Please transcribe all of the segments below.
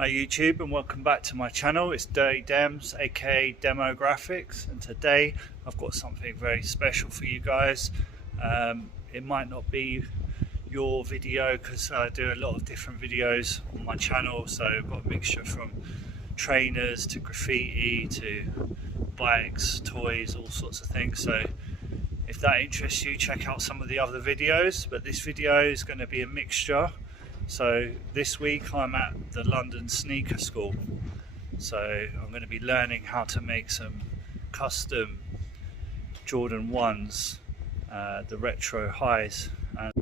Hi YouTube and welcome back to my channel. It's Dirty Dems aka Demo Graphics, and today I've got something very special for you guys. It might not be your video because I do a lot of different videos on my channel, so I've got a mixture from trainers to graffiti to bikes, toys, all sorts of things. So if that interests you, check out some of the other videos, but this video is going to be a mixture. So this week I'm at the London Sneaker School, so I'm going to be learning how to make some custom Jordan 1s, the retro highs, and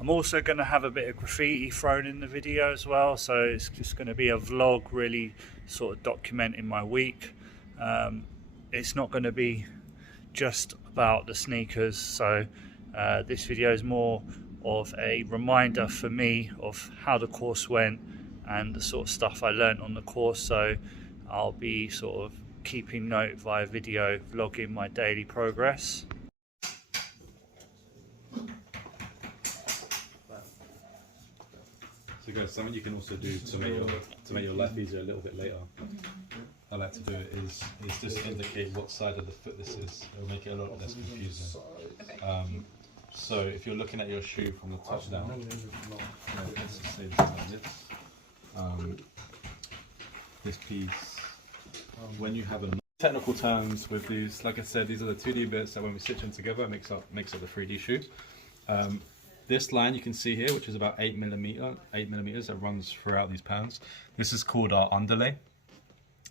I'm also going to have a bit of graffiti thrown in the video as well, so it's just going to be a vlog really sort of documenting my week. It's not going to be just about the sneakers, so this video is more of a reminder for me of how the course went and the sort of stuff I learned on the course. So I'll be sort of keeping note via video, vlogging my daily progress. So guys, something you can also do to make your life easier a little bit later, I like to do it is just indicate what side of the foot this is. It'll make it a lot less confusing. So if you're looking at your shoe from the top down, let's just say something like this. This piece, when you have a technical terms with these, like I said, these are the 2D bits that when we stitch them together makes up the 3D shoe. This line you can see here, which is about 8 millimeters that runs throughout these patterns. This is called our underlay,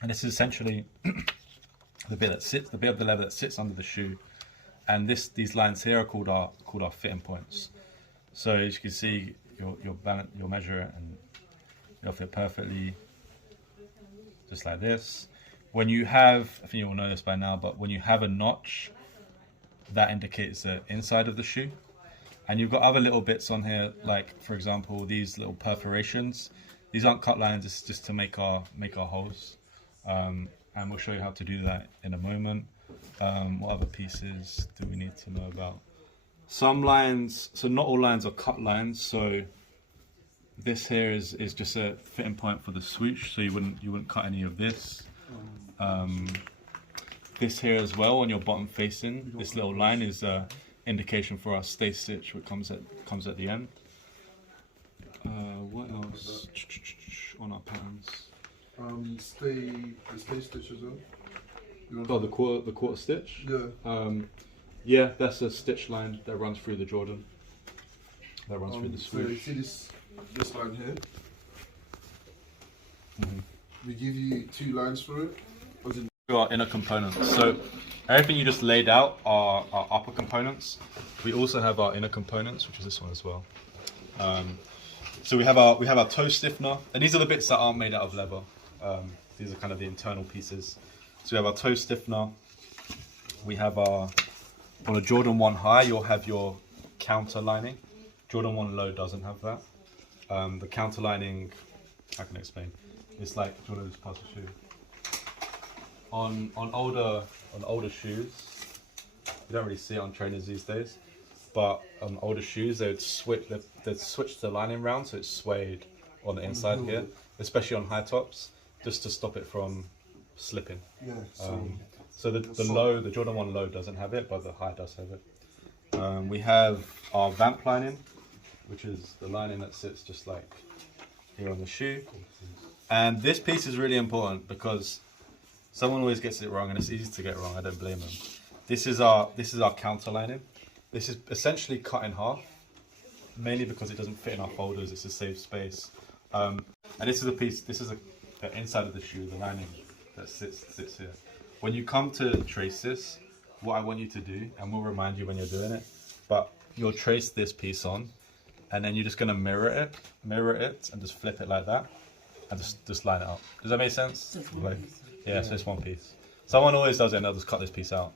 and this is essentially the bit of the leather that sits under the shoe. And these lines here are called our fitting points. So as you can see, you'll measure it and it'll fit perfectly, just like this. When you have, I think you'll know this by now, but when you have a notch, that indicates the inside of the shoe. And you've got other little bits on here, like for example these little perforations. These aren't cut lines, it's just to make our holes. And we'll show you how to do that in a moment. What other pieces do we need to know about? Some lines, so not all lines are cut lines. So this here is just a fitting point for the swoosh, so you wouldn't cut any of this. This here as well on your bottom facing, this little line is a indication for our stay stitch, which comes at the end. What else on our patterns? The stay stitch as well. Oh, the quarter stitch? Yeah. Yeah, that's a stitch line that runs through the Jordan. That runs through the swoosh. So you see this line here? We give you 2 lines for it. Our inner components. So everything you just laid out are our upper components. We also have our inner components, which is this one as well. So we have our toe stiffener, and these are the bits that aren't made out of leather. These are kind of the internal pieces. So we have our toe stiffener. We have on a Jordan 1 high, you'll have your counter lining. Jordan 1 low doesn't have that. The counter lining, I can explain. It's like, do you want to just pass the shoe? On older shoes, you don't really see it on trainers these days, but on older shoes they'd switch the lining round so it's suede on the inside here, especially on high tops, just to stop it from slipping. Yeah. So the Jordan 1 low doesn't have it, but the high does have it. We have our vamp lining, which is the lining that sits just like here on the shoe. And this piece is really important because someone always gets it wrong, and it's easy to get wrong. I don't blame them. This is our counter lining. This is essentially cut in half, mainly because it doesn't fit in our folders. It's a safe space. And this is a piece. This is the inside of the shoe, the lining that sits here. When you come to trace this, what I want you to do, and we'll remind you when you're doing it, but you'll trace this piece on, and then you're just gonna mirror it, and just flip it like that, and just line it up. Does that make sense? Like, yeah, so it's one piece. Someone always does it and they'll just cut this piece out.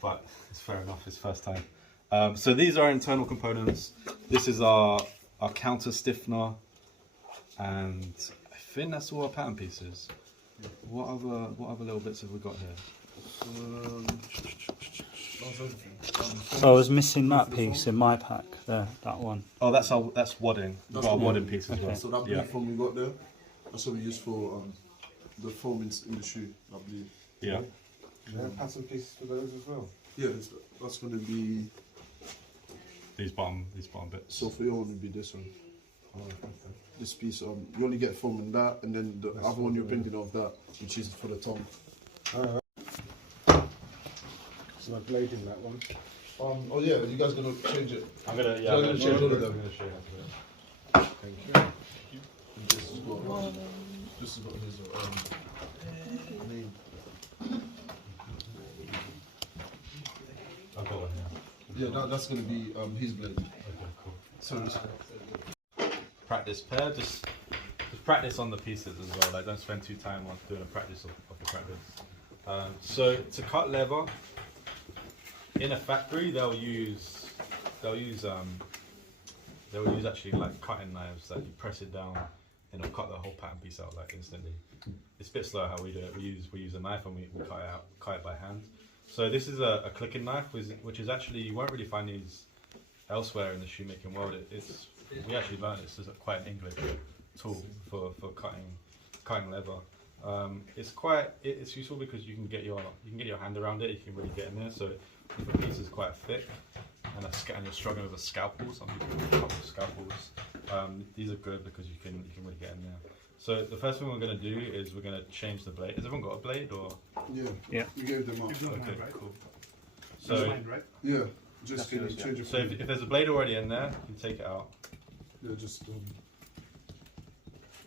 But it's fair enough, it's first time. So these are internal components. This is our counter stiffener, and I think that's all our pattern pieces. What other little bits have we got here? I was missing that piece in my pack there, that one. Oh, that's wadding. We've got a wadding piece as well. So that blue foam we got there, that's what we use for the foam in the shoe, I believe. Yeah. Do you have pattern pieces for those as well? Yeah, that's going to be, These bottom bits. so for your one would be this one. Oh, okay. This piece, you only get foam in that, and then the other one you're bending off that, which is for the tongue. Alright. So my blade in that one. Oh yeah, you guys gonna change it? I'm gonna I'm gonna change all of them. I'm gonna show you. Thank you. This has got his name. I've got one here. Yeah, that's gonna be his blade. Okay, cool. So Practice pair. Just practice on the pieces as well. Like, don't spend too time on doing a practice of the practice. So to cut leather in a factory, they'll use actually like cutting knives that you press it down and it'll cut the whole pattern piece out like instantly. It's a bit slow how we do it. We use a knife and we cut it by hand. So this is a clicking knife, which is actually, you won't really find these elsewhere in the shoemaking world. We actually learned this as quite an English tool for cutting leather. It's useful because you can get your hand around it. You can really get in there. So if the piece is quite thick and you're struggling with a scalpel, some people cut with scalpels. These are good because you can really get in there. So the first thing we're going to do is we're going to change the blade. Has everyone got a blade or? yeah, we gave them up. Okay, cool. So Yeah, just can you change it. so if there's a blade already in there, you can take it out. Yeah, just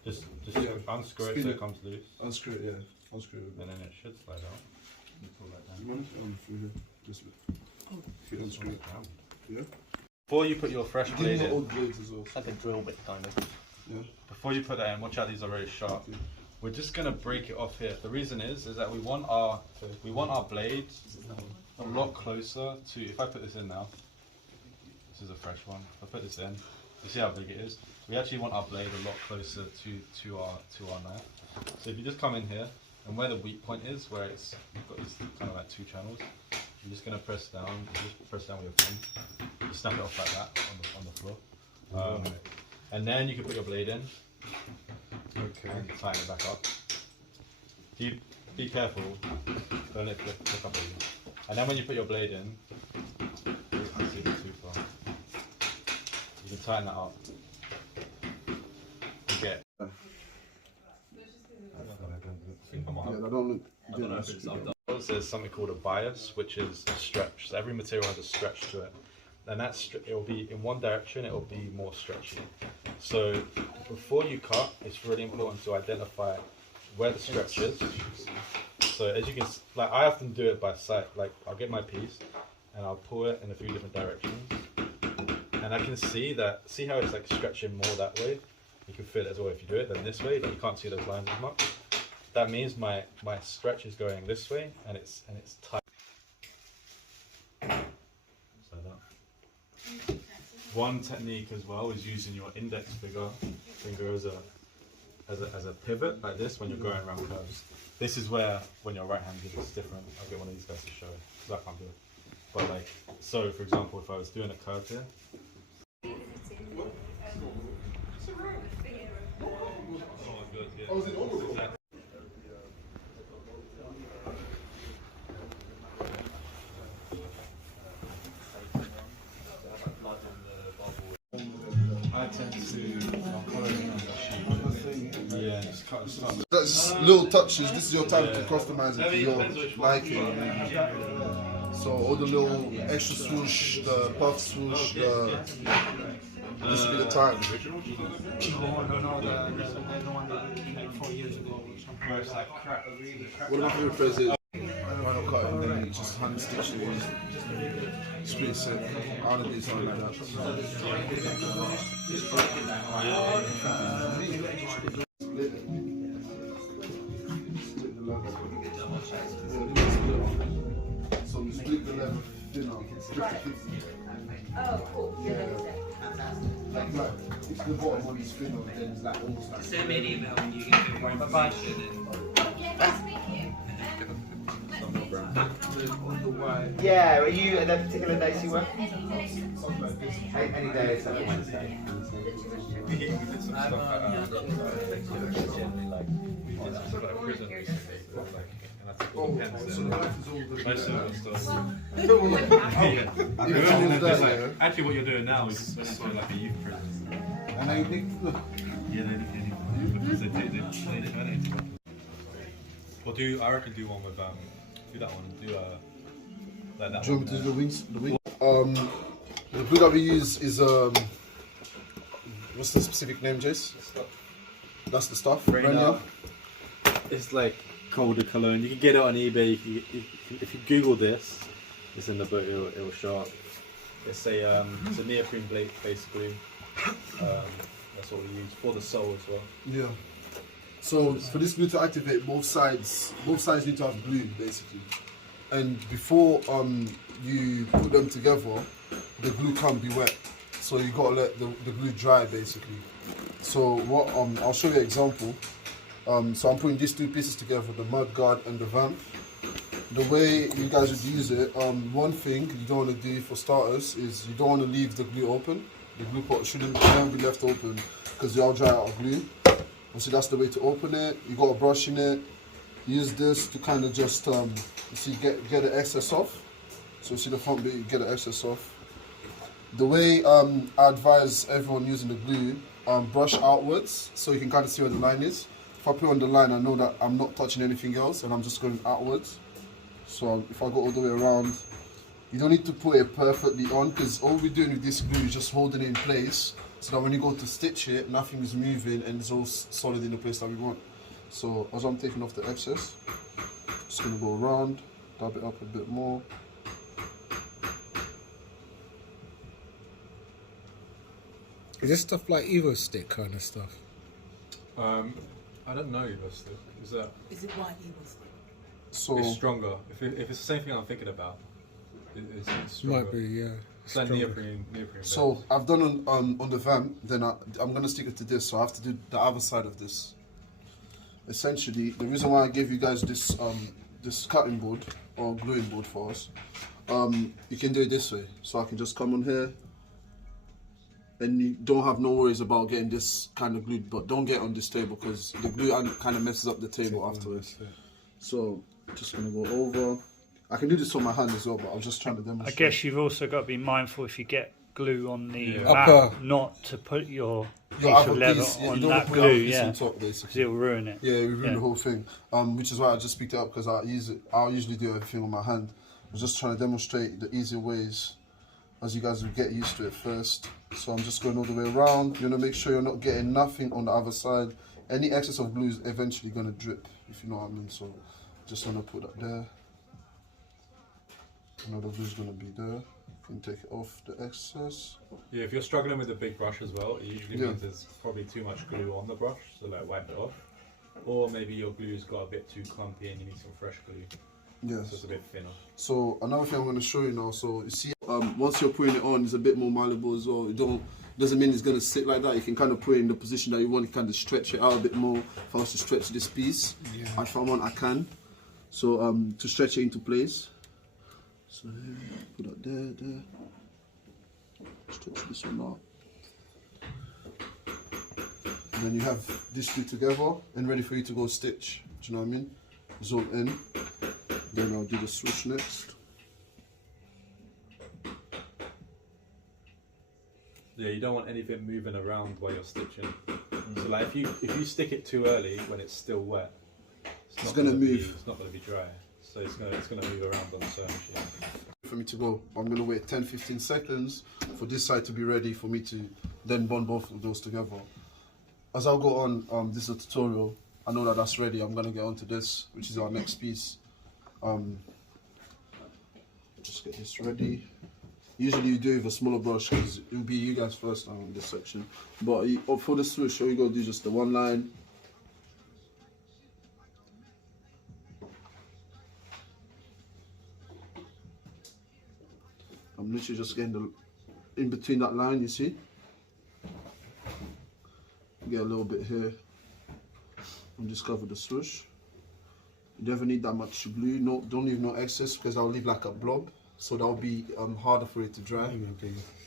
Yeah, unscrew it spin so it. it comes loose, unscrew it. Yeah, unscrew it. and then it should slide out. You pull that down. You want it? Through here. This way. If you unscrew it. Yeah. Before you put your fresh Give me blade the in, old blades as well. Like a drill bit kind of. Yeah. before you put that in, watch out, these are very sharp. Okay. We're just gonna break it off here. The reason is that we want our blade a lot closer to. If I put this in now, this is a fresh one. If I put this in, you see how big it is. We actually want our blade a lot closer to our knife. So if you just come in here, and where the weak point is, where you've got these kind of like two channels, you're just gonna press down. Just press down with your thumb. Just snap it off like that on the floor. And then you can put your blade in. Okay. And tighten it back up. Be careful, don't let it flick up on you. And then when you put your blade in, let's see if it's too far. You can tighten that up. You get. Yeah, I don't look. There's something called a bias, which is a stretch. So every material has a stretch to it. And it will be in one direction, it will be more stretchy. So before you cut, it's really important to identify where the stretch is. So as you can, like I often do it by sight. Like I'll get my piece and I'll pull it in a few different directions, and I can see how it's like stretching more that way. You can feel it as well if you do it. Then this way, but you can't see those lines as much. That means my stretch is going this way, and it's tight. One technique as well is using your index finger as a pivot like this when you're going around curves. This is where when you're right-handed it's different. I'll get one of these guys to show it because I can't do it. But like, so for example, if I was doing a curve here. Oh, is it all? I tend to yeah, just cut and start. That's little touches. This is your time to customize it to your liking. So all the little extra swoosh, the puff swoosh, this will be the time. One of my favorite phrases is vinyl cut and then you just hand stitch it. It's pretty sick. I want to do something like that. So we split the leather thinner, 50-50. Oh, cool. Like, if the bottom one is thinner, then it's like almost like. Send me an email when you get your information. Yeah, nice to meet you. Yeah, are you at that particular days you work? Any day except Wednesday. We did some stuff generally like we did some stuff at prison recently, like, and I took all the pens So there. the life is all the Most of it was stuff. Even with that, yeah. Actually, what you're doing now is sort of like a youth prison. And I think, look, Yeah, they because they donate. Or I reckon do one with do that one. Do like that do you one. want me to do the wings? The wing. The glue that we use is what's the specific name, Jace? That's the stuff. Rainier. It's like colder cologne. You can get it on eBay. If you Google this, it's in the book. It will show up. It's a neoprene based glue. That's what we use for the sole as well. Yeah. So for this glue to activate, both sides need to have glue basically. And before you put them together, the glue can't be wet. So you gotta let the glue dry basically. So what I'll show you an example. So I'm putting these two pieces together, the mud guard and the vamp. The way you guys would use it, one thing you don't want to do for starters is you don't want to leave the glue open. The glue pot shouldn't never be left open because you'll dry out of glue. And so that's the way to open it. You got a brush in it. Use this to kind of just you see get the excess off. So you see the front bit, you get the excess off. The way I advise everyone using the glue, brush outwards so you can kind of see where the line is. If I put on the line, I know that I'm not touching anything else and I'm just going outwards. So if I go all the way around, you don't need to put it perfectly on because all we're doing with this glue is just holding it in place so that when you go to stitch it, nothing is moving and it's all solid in the place that we want. So as I'm taking off the excess, just going to go around, dab it up a bit more. Is this stuff like Evo stick kind of stuff? I don't know. Is that? Is it white eagles? So It's stronger. If it's the same thing I'm thinking about, it's stronger. Might be, yeah. It's like Stronger. neoprene. So I've done on the vamp, then I'm gonna stick it to this. So I have to do the other side of this. Essentially, the reason why I gave you guys this this cutting board or gluing board for us, you can do it this way. So I can just come on here, and you don't have no worries about getting this kind of glued. But don't get on this table because the glue kind of messes up the table afterwards. So just gonna go over. I can do this on my hand as well, but I'm just trying to I demonstrate. guess you've also got to be mindful if you get glue on the Yeah. mat, Upper. not to put your piece Your other of leather piece, yeah, on you don't that put your other glue, piece yeah, on top, because basically. it'll ruin it. Yeah, we ruined Yeah. the whole thing. Which is why I just picked it up because I'll usually do everything on my hand. I was just trying to demonstrate the easier ways as you guys will get used to it first. So I'm just going all the way around. You want to make sure you're not getting nothing on the other side. Any excess of glue is eventually going to drip, if you know what I mean. So just want to put that there. Another glue is going to be there. You can take it off the excess. Yeah, if you're struggling with a big brush as well, it usually Yeah. means there's probably too much glue on the brush, so like wipe it off. Or maybe your glue's got a bit too clumpy and you need some fresh glue, so Yes. it's a bit thinner. So another thing I'm going to show you now. So you see, once you're putting it on, it's a bit more malleable as well. Doesn't mean it's going to sit like that. You can kind of put it in the position that you want. You kind of stretch it out a bit more. If I was to stretch this piece, if I want, I can. So to stretch it into place. So here, put that there. Stretch this one out. And then you have these two together and ready for you to go stitch. Do you know what I mean? It's all in. Then I'll do the swoosh next. Yeah, you don't want anything moving around while you're stitching. So like if you stick it too early when it's still wet, It's not gonna be- move. It's not going to be dry, so it's gonna move around on the sewing machine. For me to go, I'm going to wait 10-15 seconds for this side to be ready for me to then bond both of those together. As I'll go on, this is a tutorial. I know that that's ready. I'm going to get onto this, which is our next piece. Just get this ready. Usually you do it with a smaller brush because it will be you guys first on this section. But for the swoosh, all you got to do is just the one line. I'm literally just getting in between that line, you see? Get a little bit here and just cover the swoosh. You never need that much glue. No, don't leave no excess because I'll leave like a blob, so that'll be harder for it to dry.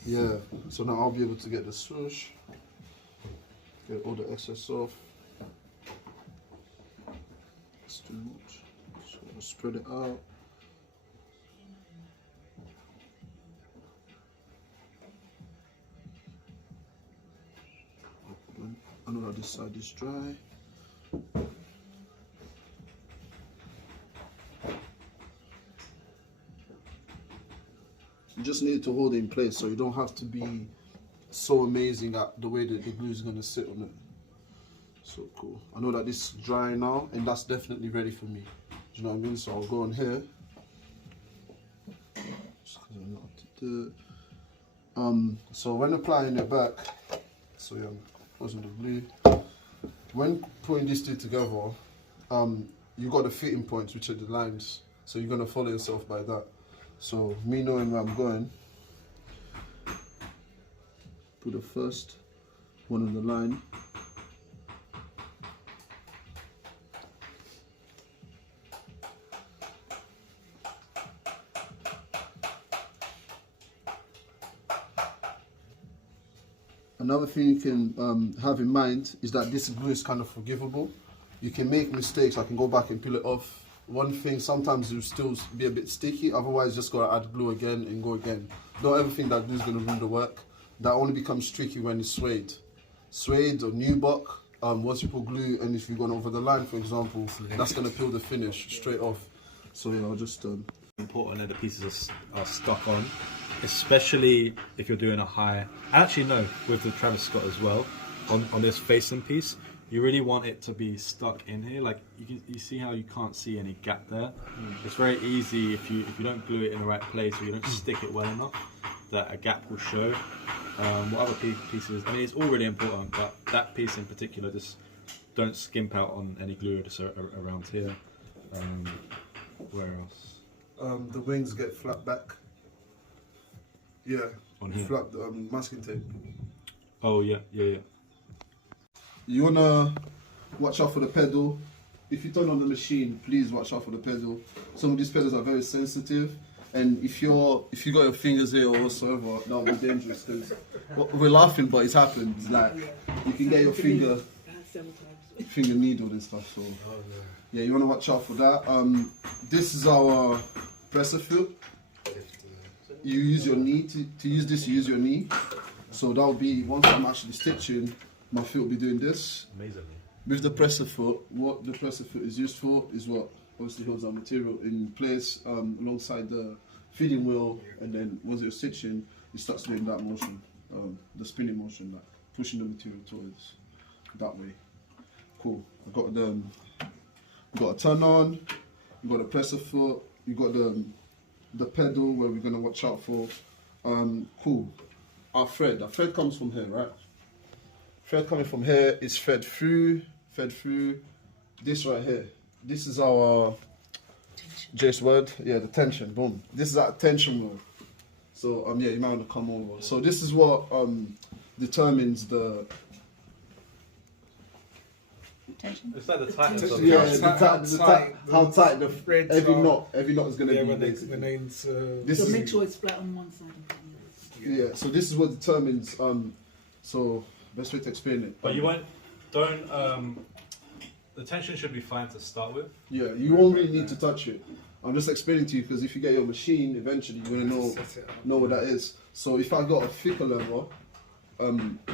Yeah. So now I'll be able to get the swoosh, get all the excess off. It's too much. So I'll spread it out. I know that this side is dry. You just need to hold it in place, so you don't have to be so amazing at the way that the glue is going to sit on it. So cool. I know that this is dry now, and that's definitely ready for me. Do you know what I mean? So I'll go on here. Just 'cause I know how to do it. So when applying it back, so yeah, closing the glue. When putting these two together, you got the fitting points, which are the lines. So you're gonna follow yourself by that. So me knowing where I'm going, put the first one on the line. Another thing you can have in mind is that this glue is kind of forgivable. You can make mistakes. I can go back and peel it off. One thing, sometimes you'll still be a bit sticky. Otherwise, just gotta add glue again and go again. Don't ever think that glue is gonna ruin the work. That only becomes tricky when it's suede. Suede or nubuck, once you put glue and if you're going over the line, for example, that's gonna peel the finish straight off. So yeah, I'll just Important that the pieces are stuck on, especially if you're doing a high. Actually, no, with the Travis Scott as well, on this facing piece, you really want it to be stuck in here. Like you see how you can't see any gap there. It's very easy if you don't glue it in the right place or you don't stick it well enough, that a gap will show. What other pieces? I mean, it's all really important, but that piece in particular, just don't skimp out on any glue just around here. Where else? the wings get flat back. Yeah, On here. flat masking tape. Oh yeah. You wanna watch out for the pedal. If you turn on the machine, please watch out for the pedal. Some of these pedals are very sensitive, and if you got your fingers here or whatsoever, that will be dangerous. Because we're laughing, but it's happened. It's like you can get your finger needled and stuff. So yeah, you wanna watch out for that. This is our presser foot. You use your knee to use this. You use your knee. So that'll be once I'm actually stitching, my foot will be doing this. Amazing. With the presser foot, what the presser foot is used for is what obviously holds our material in place alongside the feeding wheel, and then once you're stitching, it starts doing that motion, the spinning motion, like pushing the material towards that way. Cool. I got got a turn on, you got a presser foot, you got the pedal where we're gonna watch out for. Cool. Our thread comes from here, right? Thread coming from here is fed through this right here. This is our Jace word, yeah, the tension, boom. This is our tension word. So yeah, you might want to come over. So this is what determines the It's like the tightness of yeah, the how tight the threads every are. knot is gonna Yeah, be. when they basically. this So is, make sure it's flat on one side and flat on the other. yeah, so this is what determines so best way to explain it. But the tension should be fine to start with. Yeah, you won't really need to touch it. I'm just explaining to you because if you get your machine, eventually you're gonna know what that is. So if I got a thicker leather,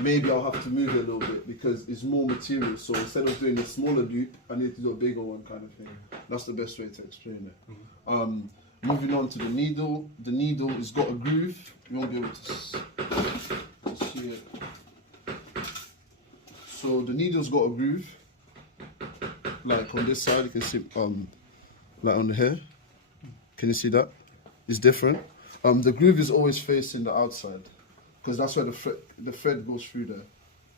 maybe I'll have to move it a little bit because it's more material. So instead of doing a smaller loop, I need to do a bigger one, kind of thing. That's the best way to explain it. Moving on to the needle. The needle has got a groove. You won't be able to see it. So the needle's got a groove. Like on this side, you can see like on the hair. Can you see that? It's different. The groove is always facing the outside because that's where the thread goes through there.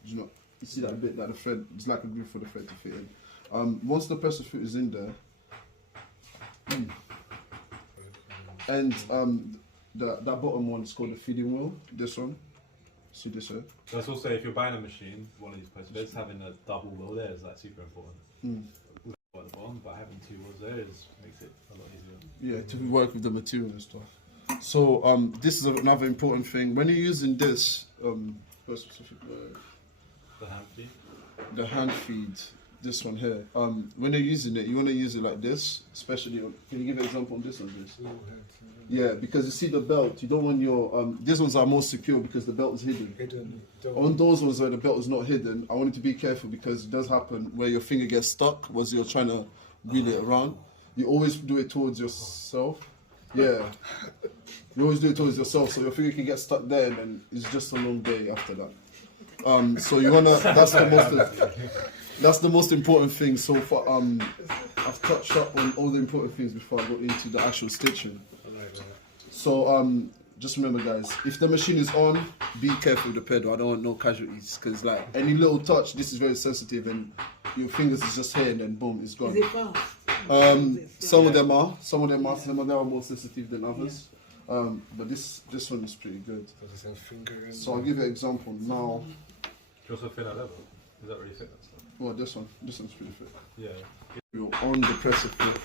You see that bit that the thread is like a groove for the thread to fit in. Once the presser foot is in there, and that bottom one is called the feeding wheel. This one, see this here. That's also if you're buying a machine, one of these places, having a double wheel there is like super important. At the bottom, but having two was there makes it a lot easier. Yeah, to work with the material and stuff. So this is another important thing. When you're using this, for a specific word, The hand feed. the hand feed, this one here. When you're using it, you want to use it like this, especially. Can you give an example on this? Yeah, because you see the belt. You don't want your. These ones are more secure because the belt is hidden. On those ones where the belt is not hidden, I want you to be careful because it does happen where your finger gets stuck as you're trying to wheel it around. You always do it towards yourself. Yeah. You always do it towards yourself, so your finger can get stuck there, and then it's just a long day after that. So you wanna. That's the most important thing. So far, I've touched up on all the important things before I go into the actual stitching. So just remember, guys, if the machine is on, be careful with the pedal. I don't want no casualties because like any little touch, this is very sensitive, and your fingers is just here, and then boom, it's gone. Is it fast? Some of them are more sensitive than others. But this one is pretty good. So I'll give you an example now. Do you also feel that level? Is that really thick? That stuff? Well, this one's pretty thick. Yeah. You're on the presser foot.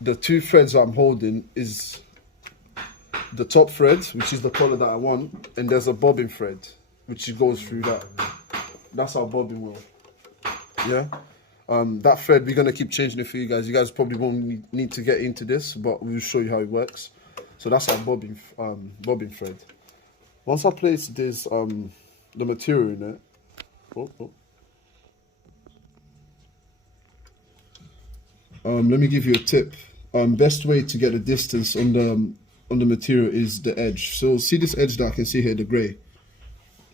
The two threads I'm holding is the top thread, which is the color that I want, and there's a bobbin thread, which goes through that. That's our bobbin wheel. Yeah. That thread, we're gonna keep changing it for you guys. You guys probably won't need to get into this, but we'll show you how it works. So that's our bobbin thread. Once I place this the material in it. Let me give you a tip. Best way to get the distance on the material is the edge. So see this edge that I can see here, the grey.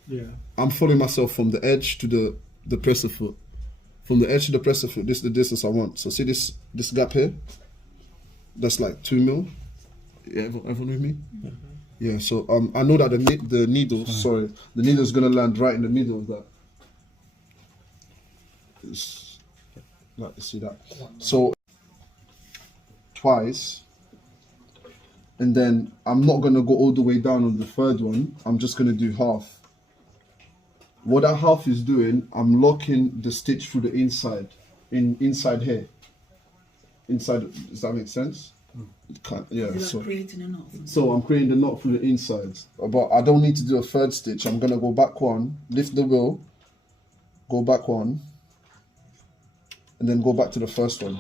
Yeah. I'm following myself from the edge to the presser foot. From the edge to the presser foot, this is the distance I want. So see this gap here? That's like 2 mil. Yeah, everyone with me? Mm-hmm. Yeah, so I know that the needle is gonna land right in the middle of that. It's, like to see that. So twice, and then I'm not gonna go all the way down on the third one. I'm just gonna do half. What that half is doing, I'm locking the stitch through the inside, inside here. Inside, does that make sense? Yeah. Is it like creating a knot? So I'm creating the knot through the inside, but I don't need to do a third stitch. I'm gonna go back one, lift the wheel, go back one, and then go back to the first one.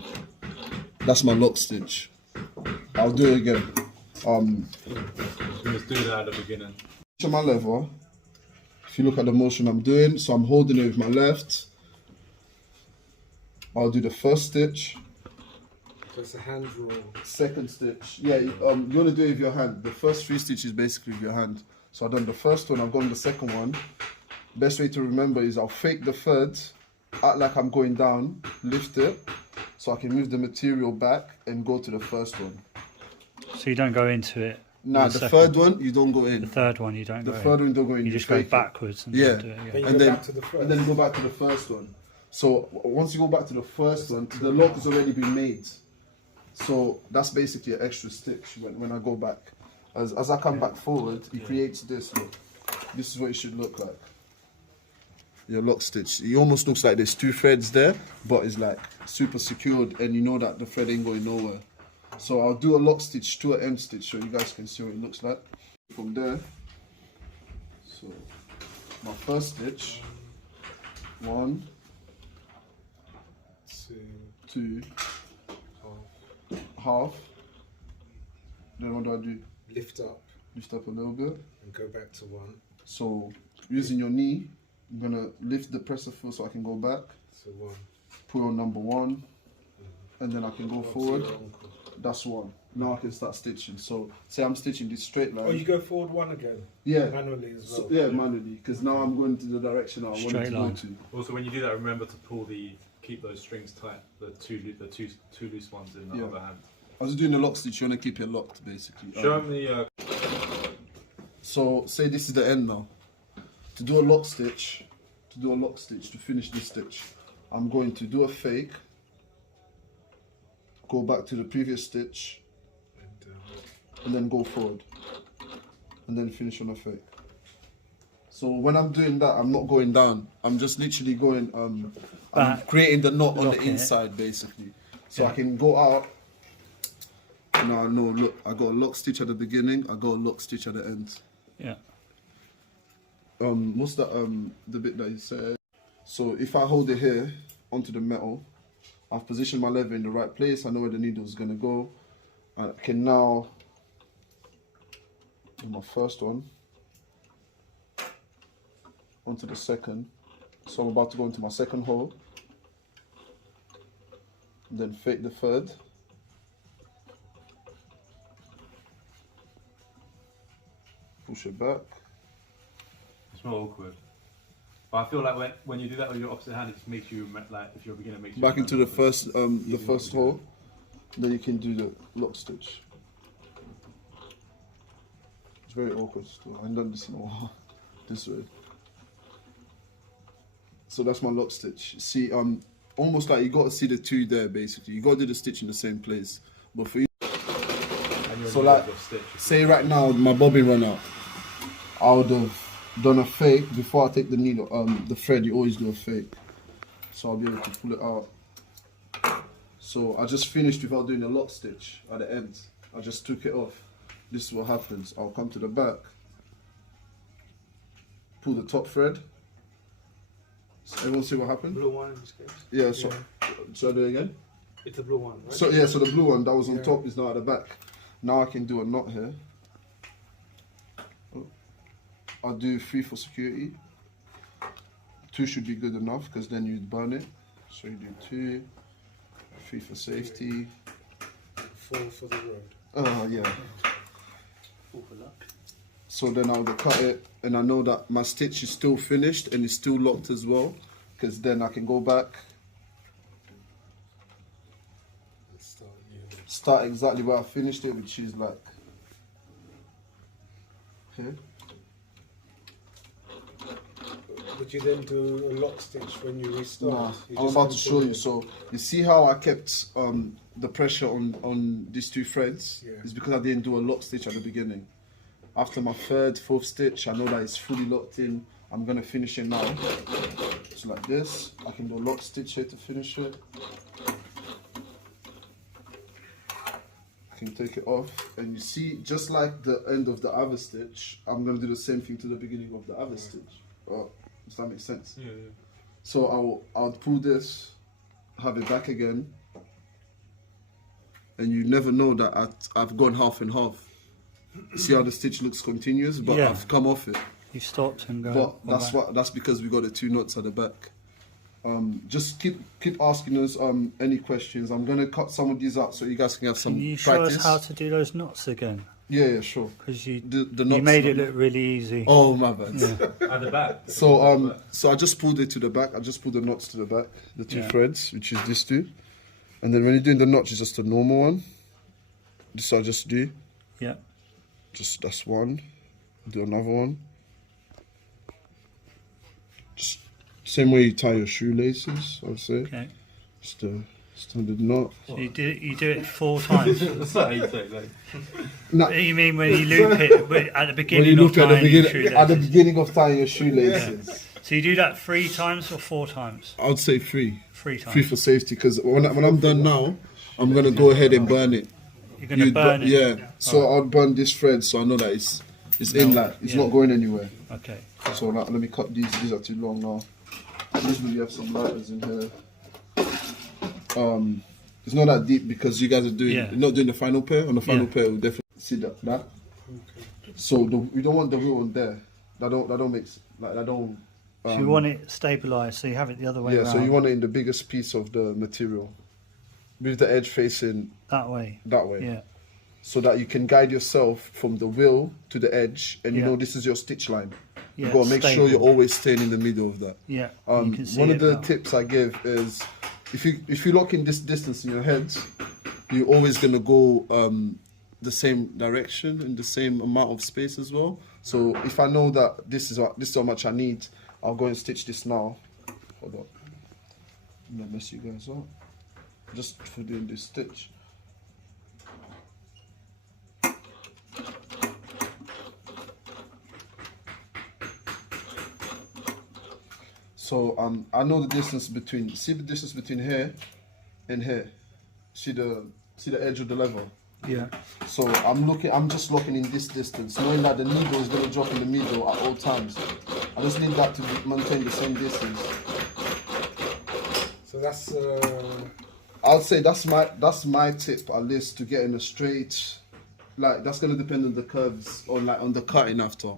That's my lock stitch. I'll do it again. Just do that at the beginning. To my lever. If you look at the motion I'm doing, so I'm holding it with my left. I'll do the first stitch. So it's a hand roll. Second stitch. Yeah, you want to do it with your hand. The first 3 stitches basically with your hand. So I've done the first one, I've done the second one. Best way to remember is I'll fake the third, act like I'm going down, lift it, so I can move the material back and go to the first one. So you don't go into it. Nah, the third one you don't go in. The third one you don't The go in. third one you don't go in. You just go fake it. backwards and Yeah. do it again. Then you And go then- back to the first. And then go back to the first one. So once you go back to the first one, the lock has already been made. So that's basically an extra stitch when I go back. As I come back forward, it creates this look. This is what it should look like. Your lock stitch. It almost looks like there's 2 threads there, but it's like super secured, and you know that the thread ain't going nowhere. So I'll do a lock stitch to an M stitch so you guys can see what it looks like. From there, so my first stitch, 1, 2, half. Then what do? Lift up Lift up a little bit. and go back to 1. So using your knee, I'm gonna lift the presser foot so I can go back. So 1. Put on number 1, and then I can go forward. To your ankle. That's 1. Now I can start stitching. So say I'm stitching this straight line. Oh, you go forward 1 again? Yeah. Manually as So, well? yeah, manually, because now I'm going to the direction I wanted Straight to line. go to. Also, when you do that, remember to keep those strings tight. The two loose ones in the Yeah. other hand. I was doing a lock stitch. You want to keep it locked, basically. Show them the. So say this is the end now. To do a lock stitch, to finish this stitch, I'm going to do a fake, go back to the previous stitch, and then go forward, and then finish on a fake. So when I'm doing that, I'm not going down. I'm just literally going. I'm Back. creating the knot on the Locking it. inside, basically. So I can go out. And I know, look, I got a lock stitch at the beginning. I got a lock stitch at the end. Yeah. What's that? The bit that you said. So if I hold it here onto the metal, I've positioned my lever in the right place. I know where the needle is gonna go. I can now do my first one onto the second. So I'm about to go into my second hole. Then fake the third. Push it back. It's not awkward. But I feel like when you do that with your opposite hand, it just makes you like, if you're a beginner, it makes you Back into the first Easy first one. hole. Then you can do the lock stitch. It's very awkward still. I haven't done this in a while. This way. So that's my lock stitch. See, almost like you got to see the two there. Basically, you got to do the stitch in the same place. But for you, so like, say right now my bobbin run out, I would have done a fake before I take the needle. The thread, you always do a fake, so I'll be able to pull it out. So I just finished without doing a lock stitch at the end. I just took it off. This is what happens. I'll come to the back, pull the top thread. So everyone see what happened? Blue one in this case. Yeah. So should I do it again? It's the blue one, right? So yeah. So the blue one that was on top is now at the back. Now I can do a knot here. I'll do 3 for security. 2 should be good enough because then you'd burn it. So you do 2, 3 for safety. 4 for the road. Yeah. So then I'll cut it, and I know that my stitch is still finished and it's still locked as well, because then I can go back, start exactly where I finished it, which is like here. Would you then do a lock stitch when you restart? Nah, You I'm just about to unscrew show you. it. So you see how I kept the pressure on these 2 threads? Yeah. It's because I didn't do a lock stitch at the beginning. After my 3rd, 4th stitch, I know that it's fully locked in. I'm gonna finish it now. It's like this. I can do a lock stitch here to finish it. I can take it off, and you see, just like the end of the other stitch, I'm gonna do the same thing to the beginning of the other stitch. Does that make sense? Yeah. So I'll pull this, have it back again, and you never know that I've gone half and half. See how the stitch looks continuous, but Yeah. I've come off it. You stopped and go. But that's because we got the 2 knots at the back. Just keep asking us any questions. I'm gonna cut some of these out so you guys can have some Can you show practice. us how to do those knots again? Yeah, sure. Because you The you knots made it look really easy. Oh my bad. At the back. So I just pulled it to the back. I just pulled the knots to the back, the 2 Yeah. threads, which is these 2. And then when you're doing the knots, it's just a normal one. This I just do. Yeah. Just that's one. Do another one. Just same way you tie your shoelaces, I would say. Okay. Just a standard knot. So you do it 4 times. That's not how you say it, like. No, You mean when you loop it at the when you beginning of look at tying your at the shoelaces? beginning of tying your shoelaces, So you do that 3 times or 4 times? I would say 3. 3 times. 3 for safety, because when I'm done now, I'm gonna go ahead and burn it. You're going to burn it? Yeah. So I'll burn this thread, so I know that it's in, like it's not going anywhere. Okay. So like, let me cut these. These are too long now. Usually you have some lighters in here. It's not that deep because you guys are doing not doing the final pair. On the final pair, we'll definitely see that. So we don't want the wheel on there. That don't make like that don't. So you want it stabilised, so you have it the other way Yeah. around. So you want it in the biggest piece of the material, with the edge facing that way. that way. Yeah. So that you can guide yourself from the wheel to the edge, and you Yeah. know this is your stitch line. Yeah. You gotta make sure stable. you're always staying in the middle of that. Yeah. You can see One it of the now. tips I give is if you lock in this distance in your head, you're always gonna go the same direction in the same amount of space as well. So if I know that this is how much I need, I'll go and stitch this now. Hold on, I'm gonna mess you guys up just for doing this stitch. So I know the distance between, see the distance between here and here. see the edge of the level. Yeah. So I'm just looking in this distance, knowing that the needle is going to drop in the middle at all times. I just need that to maintain the same distance. So that's I'll say that's my tip at least to get in a straight. Like that's going to depend on the curves or like on the cutting after.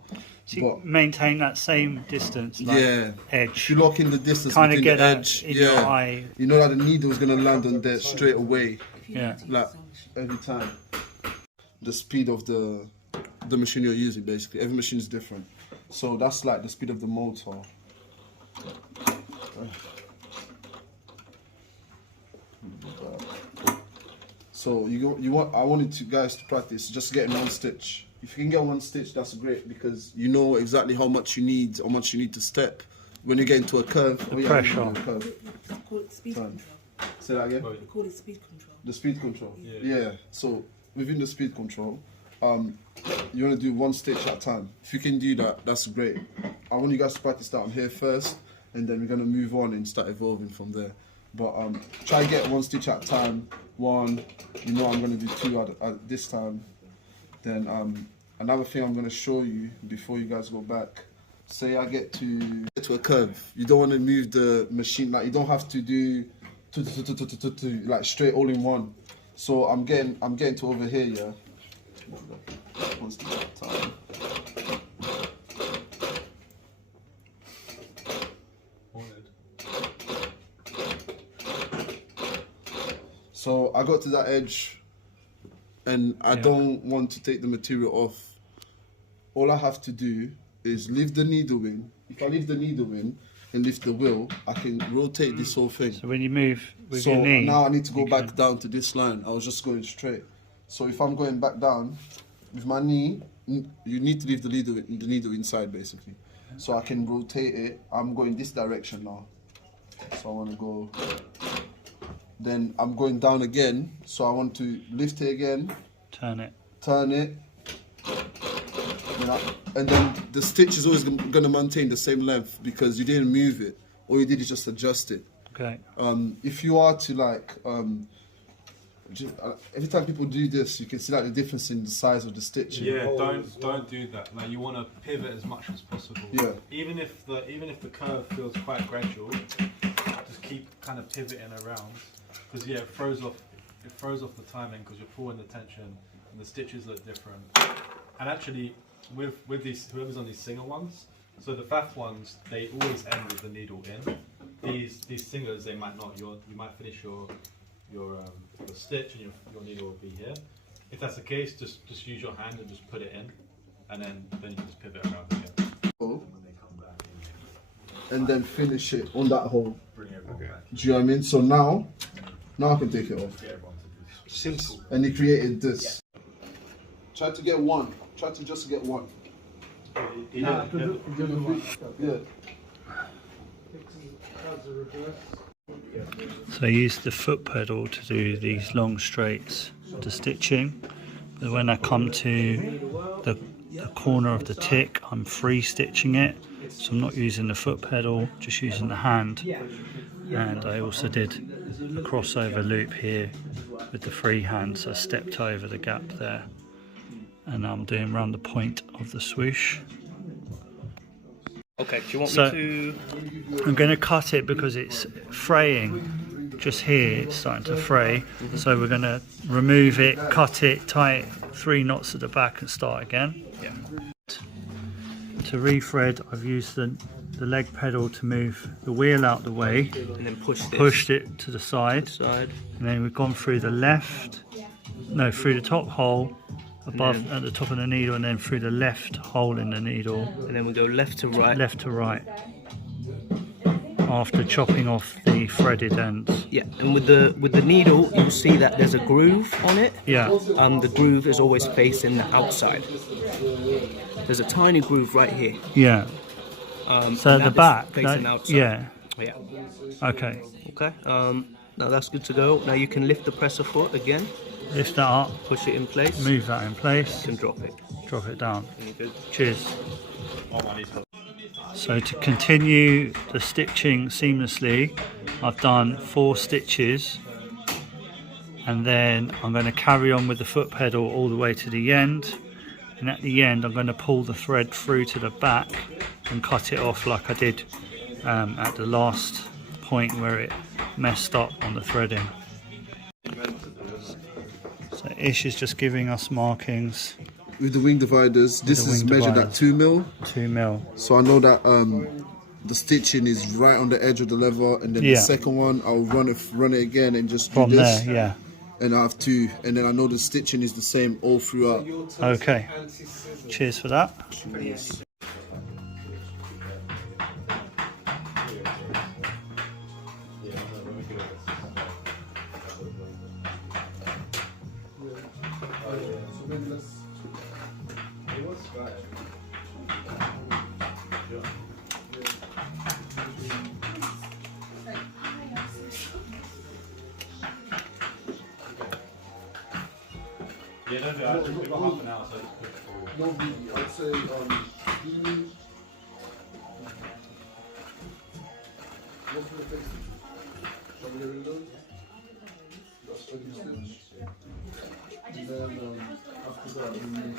So you maintain that same distance, like Yeah. edge. If you lock in the distance Kind of between get the that edge, in your eye. you know that the needle is going to land on there straight away. Yeah. Like every time. The speed of the machine you're using, basically. Every machine is different. So that's like the speed of the motor. So I wanted you guys to practice just getting one stitch. If you can get one stitch, that's great because you know exactly how much you need to step when you get into a curve. pressure. They call it speed Fine. control. Say that again. They call it speed control. The speed control. Yeah. So within the speed control, you want to do one stitch at a time. If you can do that, that's great. I want you guys to practice that on here first, and then we're gonna move on and start evolving from there. But try to get one stitch at a time. One, you know, I'm gonna do two at this time. Then another thing I'm gonna show you before you guys go back. Say I get to a curve. You don't want to move the machine, like you don't have to do like straight all in one. So I'm getting to over here, yeah. One stitch at a time. So I got to that edge, and I don't want to take the material off. All I have to do is leave the needle in. If I leave the needle in and lift the wheel, I can rotate this whole thing. So when you move with So your knee, now I need to go back down to this line. I was just going straight. So if I'm going back down with my knee, you need to leave the needle inside basically. So I can rotate it. I'm going this direction now. So I want to go. Then I'm going down again. So I want to lift it again, turn it. turn it. And then the stitch is always going to maintain the same length because you didn't move it. All you did is just adjust it. Okay. If you are to like, every time people do this, you can see like the difference in the size of the stitch. Yeah, don't do that. Like you want to pivot as much as possible. Yeah. Even if the curve feels quite gradual, just keep kind of pivoting around because it throws off the timing because you're pulling the tension and the stitches look different. And actually, with these whoever's on these Singer ones, so the FAF ones they always end with the needle in. These Singers they might not. You might finish your stitch and your needle will be here. If that's the case, just use your hand and just put it in, and then you can just pivot around again. And then finish it on that hole. Bring everyone back. Do you know what I mean? So now I can take it off. Get everyone to do since And he created this. Try to get one. Try to just get one. Yeah. So I use the foot pedal to do these long straights to stitching. But when I come to the corner of the tick, I'm free stitching it. So I'm not using the foot pedal, just using the hand. And I also did a crossover loop here with the free hand, so I stepped over the gap there. And I'm doing around the point of the swoosh. Okay, do you want So- me to... I'm going to cut it because it's fraying. Just here it's starting to fray. So we're going to remove it, cut it, tie it 3 knots at the back and start again. Yeah. To refred, I've used the leg pedal to move the wheel out the way, And then push this pushed it to the side, side. and then we've gone through through the top hole above at the top of the needle, and then through the left hole in the needle, And then we go left to right. left to right, after chopping off the threaded ends. Yeah, and with the needle, you'll see that there's a groove on it. Yeah, The groove is always facing the outside. There's a tiny groove right here. yeah. So and at that the is back, facing outside. yeah, Yeah. okay. Okay. Now that's good to go. Now you can lift the presser foot again, Lift that up, push it in place, move that in place, and drop it. drop it down. And you're good. Cheers. So to continue the stitching seamlessly, I've done 4 stitches and then I'm going to carry on with the foot pedal all the way to the end, and at the end I'm going to pull the thread through to the back and cut it off like I did at the last point where it messed up on the threading. So Ish is just giving us markings. With the wing dividers, this the is wing measured dividers. at 2 mil. 2 mil. So I know that the stitching is right on the edge of the lever, and then Yeah. the second one I'll run it again and just do From this. there, yeah. And I have 2, and then I know the stitching is the same all throughout. Okay. Cheers for that. Yeah, don't do that. We've got half an hour, so just push it forward. No biggie. I'd say what's the face? Shall we get rid of those? That's steady stitch. And then after that we need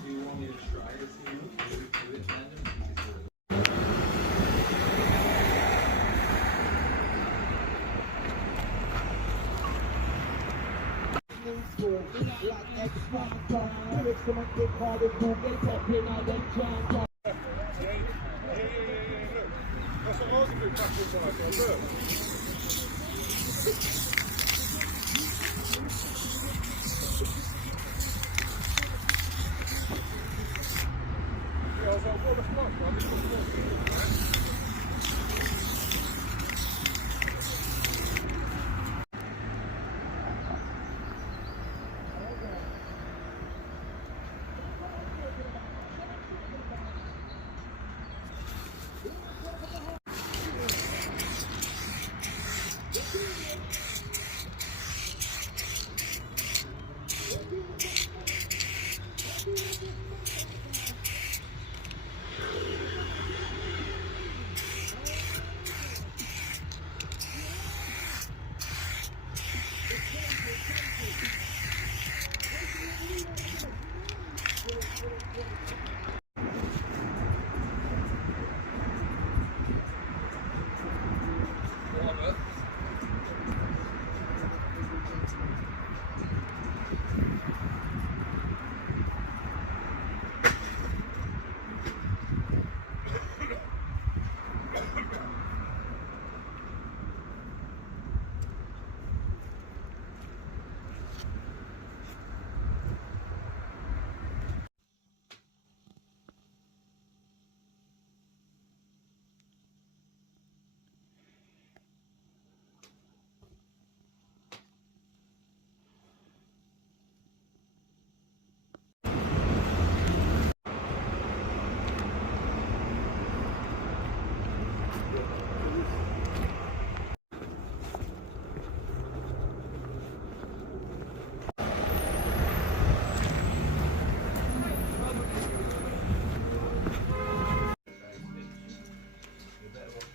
Do you want me to try to see do it then?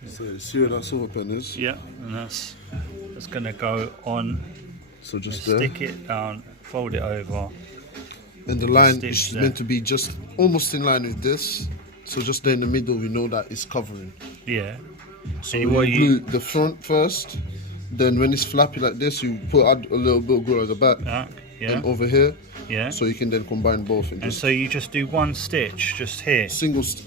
So see where that silver pen is? Yeah, and that's going to go on. So just there. Stick it down, fold it over. And the line Stitch is there. meant to be just almost in line with this. So just there in the middle, we know that it's covering. Yeah. So And you what glue the front first. Then when it's flappy like this, you add a little bit of glue at the back Yeah. and over here. Yeah. So you can then combine both and And just so you just do one stitch just here.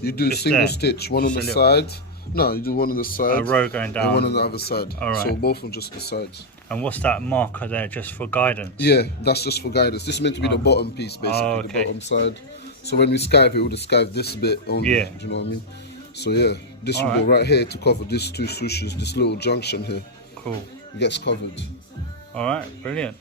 you do Just single there. stitch, one on the Just a little- side. No, you do one on the side. A row going and down. one on the other side. All right. So both on just the sides. And what's that marker there just for guidance? Yeah, that's just for guidance. This is meant to be the bottom piece, basically, Oh, okay. the bottom side. So when we skive, it would have skived this bit only. Yeah. Do you know what I mean? So yeah, this will All go right. right here to cover these 2 swooshes, this little junction here. Cool. It gets covered. All right, brilliant.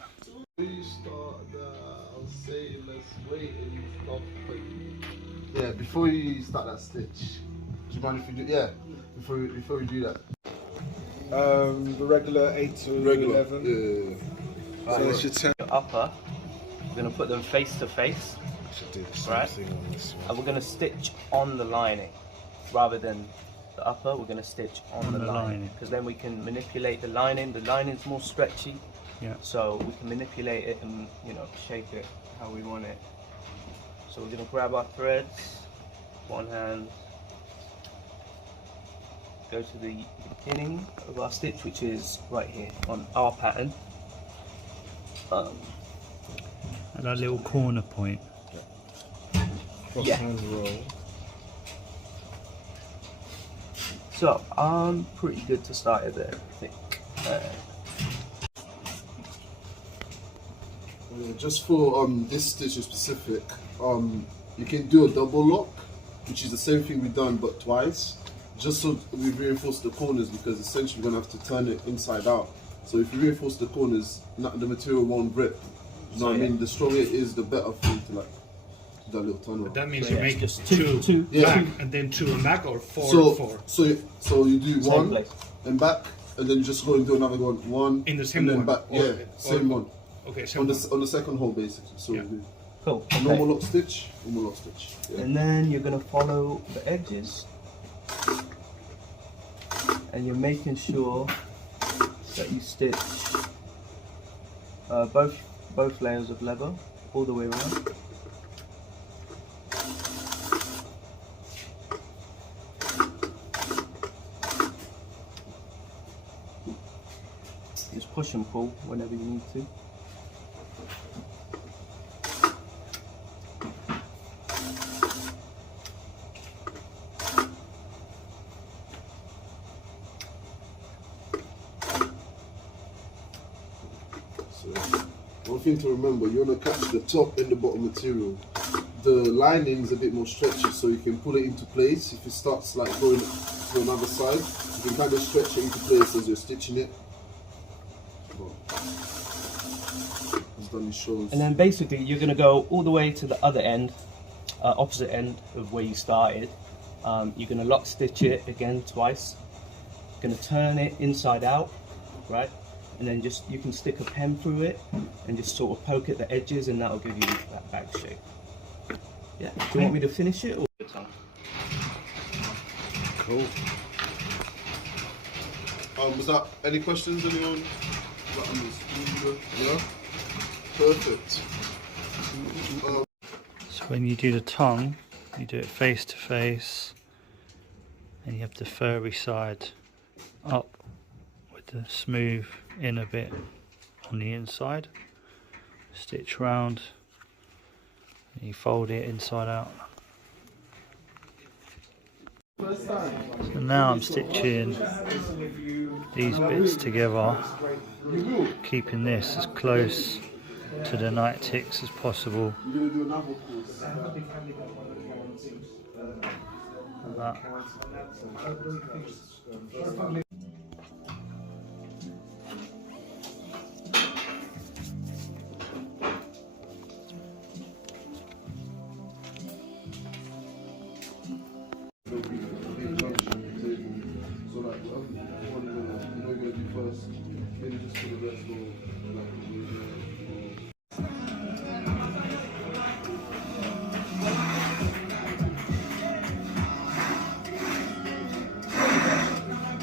Yeah, before you start that stitch, do you mind if we do? Yeah, before we do that. The regular 8 to Regular. 11. Yeah. So I should turn. Your upper, we're going to put them face to face, I should do the same Right. thing on this one. and we're going to stitch on the lining rather than the upper, we're going to stitch on, On the the lining, lining. because then we can manipulate the lining. The lining's more stretchy, Yeah. so we can manipulate it and, you know, shape it how we want it. So we're going to grab our threads, one hand, go to the beginning of our stitch, which is right here on our pattern. At that little corner point. Cross Yeah. hand roll. So I'm pretty good to start it there, I think. Just for this stitch in specific, you can do a double lock, which is the same thing we've done but twice, just so we reinforce the corners, because essentially we're gonna have to turn it inside out. So if you reinforce the corners, the material won't rip. You know what I mean? The stronger it is, the better for you to like do that little tunnel. That means So you yeah, make just two, two, yeah. back and then two and back, or four, So four. so you do Same one place. and back, and then you just go and do another one In the same and then one, back. or- Yeah, or- same one. Okay, so On the second hole basically. So Yeah. you do Cool. Okay. normal lock stitch, normal lock stitch. Yeah. And then you're going to follow the edges, and you're making sure that you stitch both layers of leather all the way around. Just push and pull whenever you need to. So, one thing to remember, you want to catch the top and the bottom material. The lining is a bit more stretchy, so you can pull it into place. If it starts like going to another side, you can kind of stretch it into place as you're stitching it. As done, it shows. And then basically you're going to go all the way to the other end, opposite end of where you started. You're going to lock stitch it again twice. Going to turn it inside out, right? And then just you can stick a pen through it and just sort of poke at the edges, and that'll give you that back shape. Yeah. Do you want me to finish it or? Cool. Was that any questions, anyone? Yeah. Perfect. So when you do the tongue, you do it face to face, and you have the furry side up with the smooth inner bit on the inside. Stitch round, and you fold it inside out. So now I'm stitching these bits together, keeping this as close to the night ticks as possible. You're gonna do another course. Like that. So like, one you know you're gonna do first, then you just put the rest go like.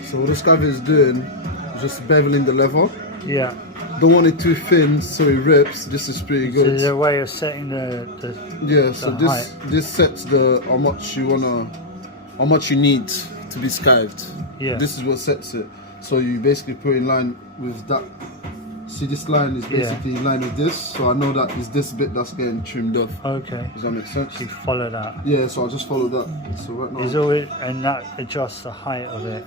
So what this guy is doing is just beveling the leather. Yeah. Don't want it too thin so it rips. This is pretty So good. there's a way of setting the Yeah, so the height. this sets the how much you need to be skived. Yeah. This is what sets it. So you basically put in line with that. See, this line is basically in line with this. So I know that is this bit that's getting trimmed off. Okay. Does that make sense? So you follow that. Yeah. So I'll just follow that. So right now. Is all it, and that adjusts the height of it.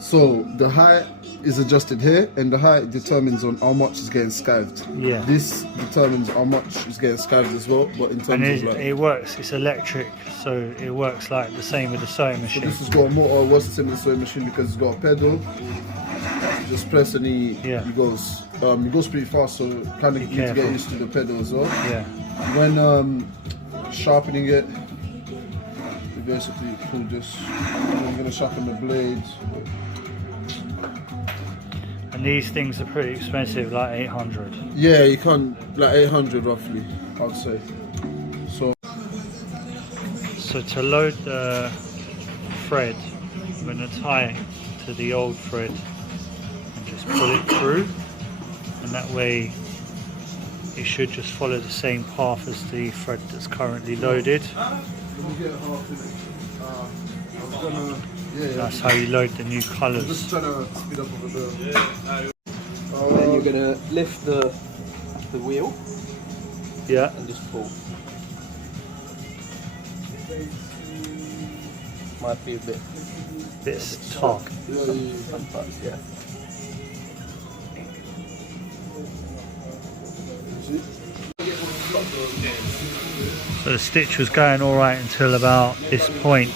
So the height is adjusted here, and the height determines on how much is getting skived. Yeah. This determines how much is getting skived as well, but in And terms of like. it works. It's electric, so it works like the same with the sewing So machine. this has got a motor, works the same as the sewing machine because it's got a pedal. You just press and he goes. He goes pretty fast, so kind of need to get careful. used to the pedal as well. Yeah. When sharpening it, you basically pull this. I'm gonna sharpen the blade. And these things are pretty expensive, like 800. Yeah, you can like 800 roughly, I'd say. So So to load the thread I'm going to tie it to the old thread and just pull it through, and that way it should just follow the same path as the thread that's currently loaded. That's how you load the new colours. Just trying to speed up over there. Then you're gonna lift the wheel Yeah. and just pull. Might be a bit Tug. but yeah. So the stitch was going alright until about this point,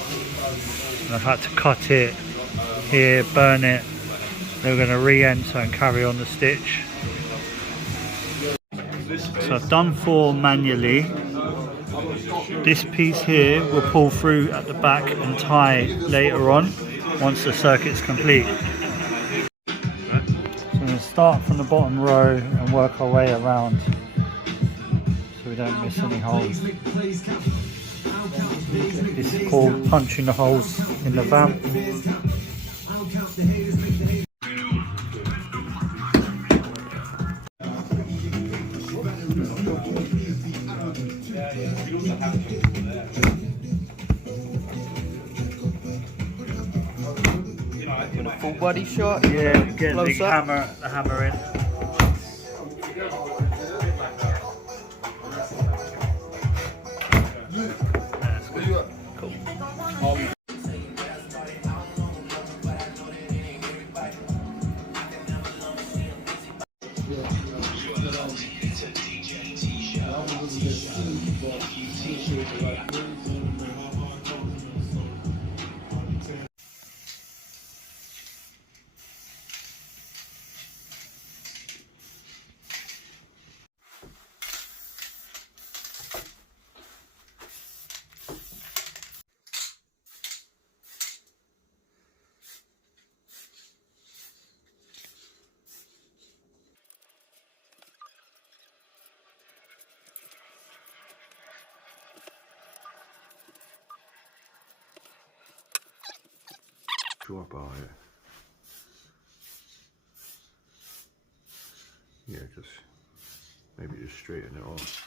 and I've had to cut it here, burn it. Then we're going to re-enter and carry on the stitch. So I've done 4 manually. This piece here will pull through at the back and tie later on once the circuit's complete. So I'm going to start from the bottom row and work our way around so we don't miss any holes. This is called punching the holes in the vamp. Full body shot. Yeah, get Close the up. hammer in. Sure about it. Yeah, just maybe just straighten it off.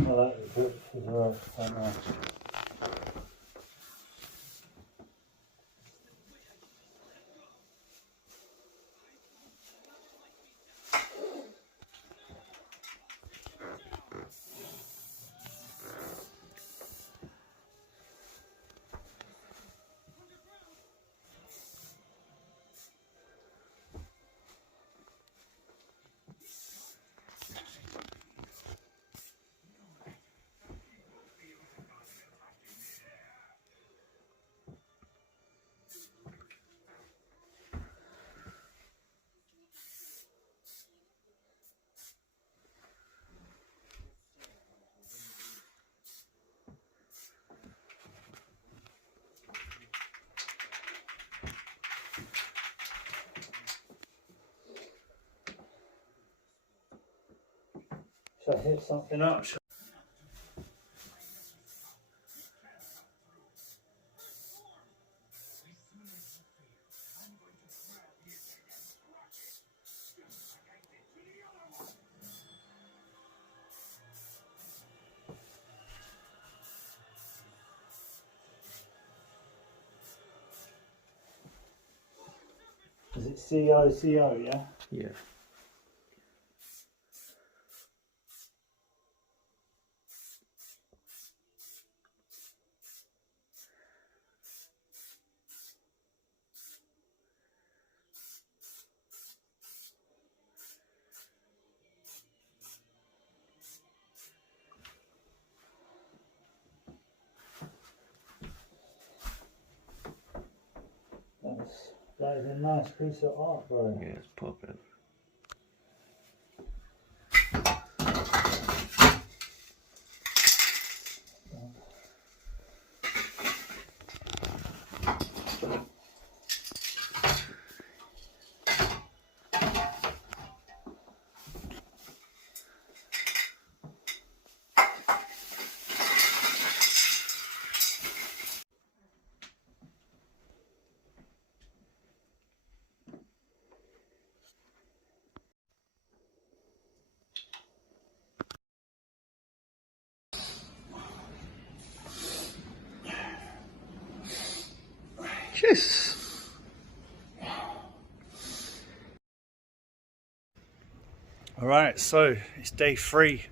Well, that was it as well. Don't know. Should I hit something up? Is it COCO, yeah? Yeah. That is a nice piece of art, bro. Yeah, it's popping. Yes. Alright, so it's day 3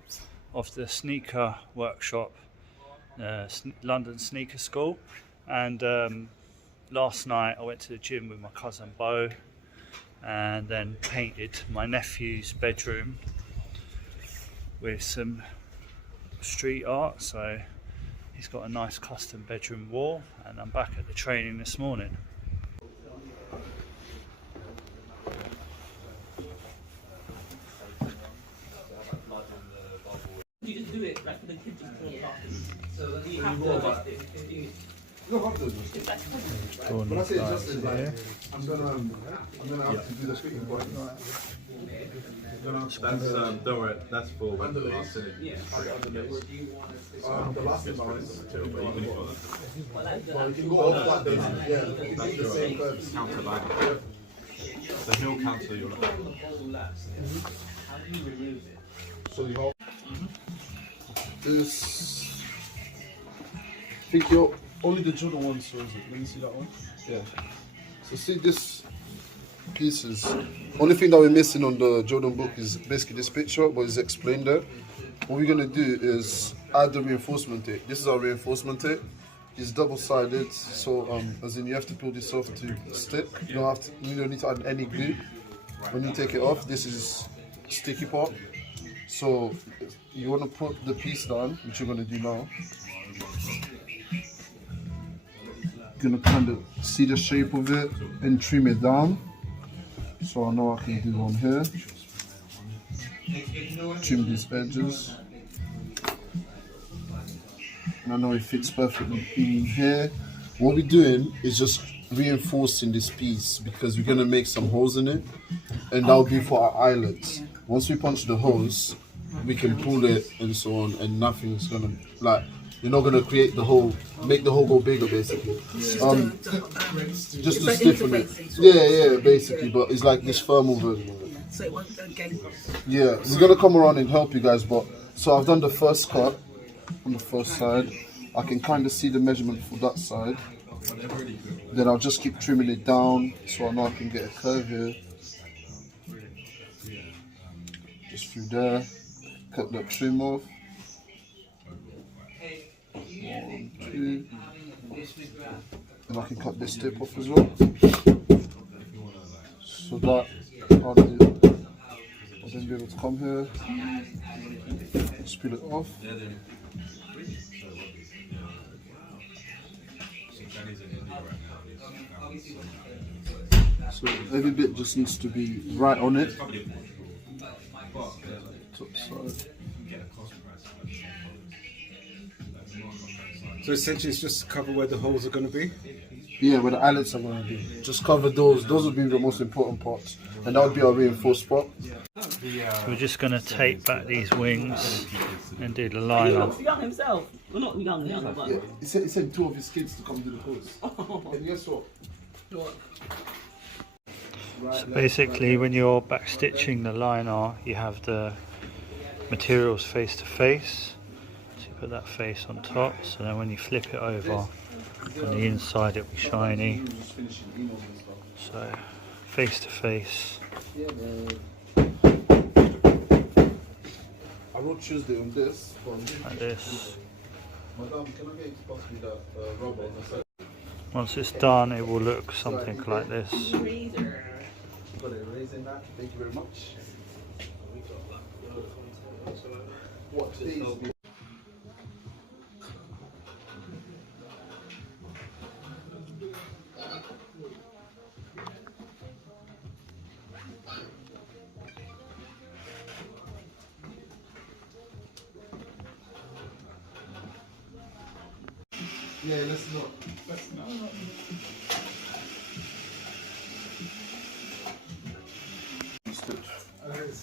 of the sneaker workshop, London Sneaker School, and last night I went to the gym with my cousin Bo and then painted my nephew's bedroom with some street art. So he's got a nice custom bedroom wall, and I'm back at the training this morning. You just do it like for the kids in the so you have to adjust it. You don't have to adjust it. When I say adjust it, like, I'm gonna have to do the speaking part. That's don't worry, that's for when the last thing. Yeah. The last thing is well, you can go off that day. Yeah, you can do the same curves. Counter line. The hill counter you're looking at. how do you remove it? So you hold this. I think you're only the Jordan one, so is it? Let me see that one. Yeah. So see this pieces. Only thing that we're missing on the Jordan book is basically this picture, but it's explained there. What we're gonna do is add the reinforcement tape. This is our reinforcement tape. It's double-sided, so as in you have to pull this off to stick. You don't need to add any glue. When you take it off, this is sticky part. So you want to put the piece down, which you're going to do now. You're going to kind of see the shape of it and trim it down. So I know I can do one here. Trim these edges. And I know it fits perfectly in here. What we're doing is just reinforcing this piece because we're going to make some holes in it, and that'll be for our eyelets. Once we punch the holes, we can pull it and so on, and nothing's gonna, like, you're not gonna create the hole, make the hole go bigger basically. Just to stiffen it. Yeah, basically, but it's like this thermal version of it. so it won't go gang. Yeah, we're gonna come around and help you guys, but so I've done the first cut on the first side. I can kind of see the measurement for that side. Then I'll just keep trimming it down so I know I can get a curve here. Just through there, cut that trim off. 1, 2, and I can cut this tip off as well. So that I'll then be able to come here, split it off. So every bit just needs to be right on it. Top side. So essentially it's just to cover where the holes are going to be? Yeah, where the eyelets are going to be. Just cover those. Those will be the most important parts. And that would be our reinforced spot. We're just going to tape back these wings and do the line He on. looks young himself. Well, not young, but... Yeah, he said 2 of his kids to come do the course. And guess what? So basically when you're back stitching the liner, you have the materials face to face. So you put that face on top, so then when you flip it over, on the inside it'll be shiny. So face to face. I wrote Tuesday on this. Like this. Madam, can I get possibly that rubber on the side? Once it's done, it will look something like this. Got it, raising that. Thank you very much. What these? Yeah, let's not.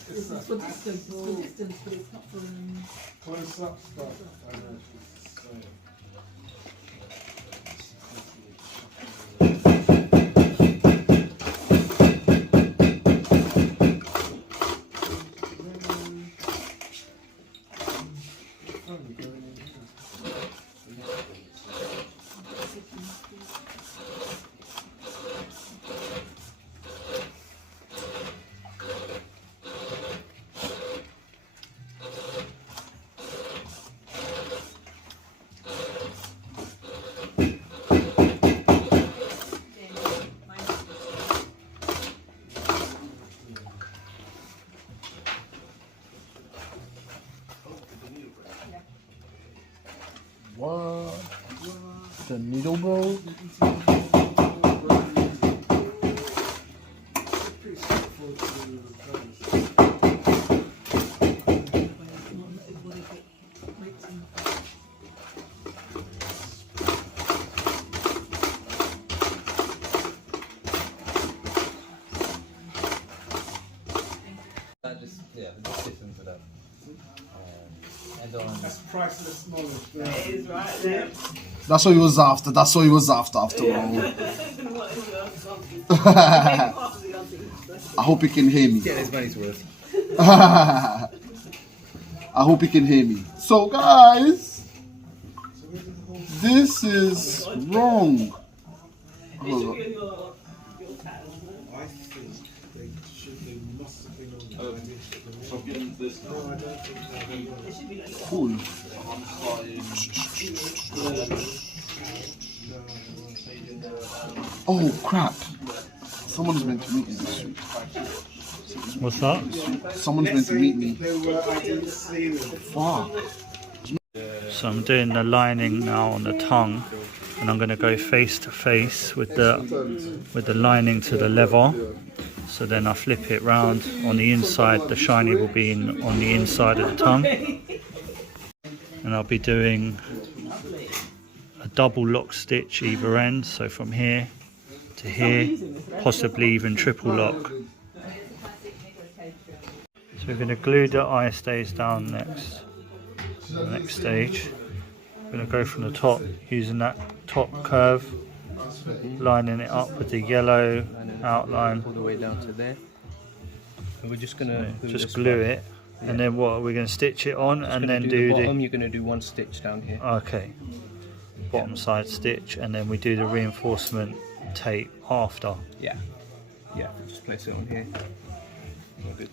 This is for distance, but it's not for... Close up stuff. What? The needle broke? Priceless knowledge. It is right there. That's what he was after. That's what he was after all. I hope he can hear me. Get his money's worth. I hope he can hear me. So guys, this is wrong. Hold on. I think they must have been on Cool. Oh crap. Someone's meant to meet me this week. What's that? Someone's meant to meet me. They were, I didn't see them. Fuck. So I'm doing the lining now on the tongue, and I'm going to go face to face with the lining to the leather. So then I flip it round on the inside. The shiny will be on the inside of the tongue, and I'll be doing a double lock stitch either end. So from here to here, possibly even triple lock. So we're going to glue the eye stays down next. The next stage, I'm going to go from the top using that top curve, lining it up with the yellow outline. All the way down to there. So we're just gonna just glue it, and then what? We're going to stitch it on, and then do the bottom. You're gonna do one stitch down here. Okay. Bottom side stitch, and then we do the reinforcement tape after. Yeah. Yeah. Just place it on here.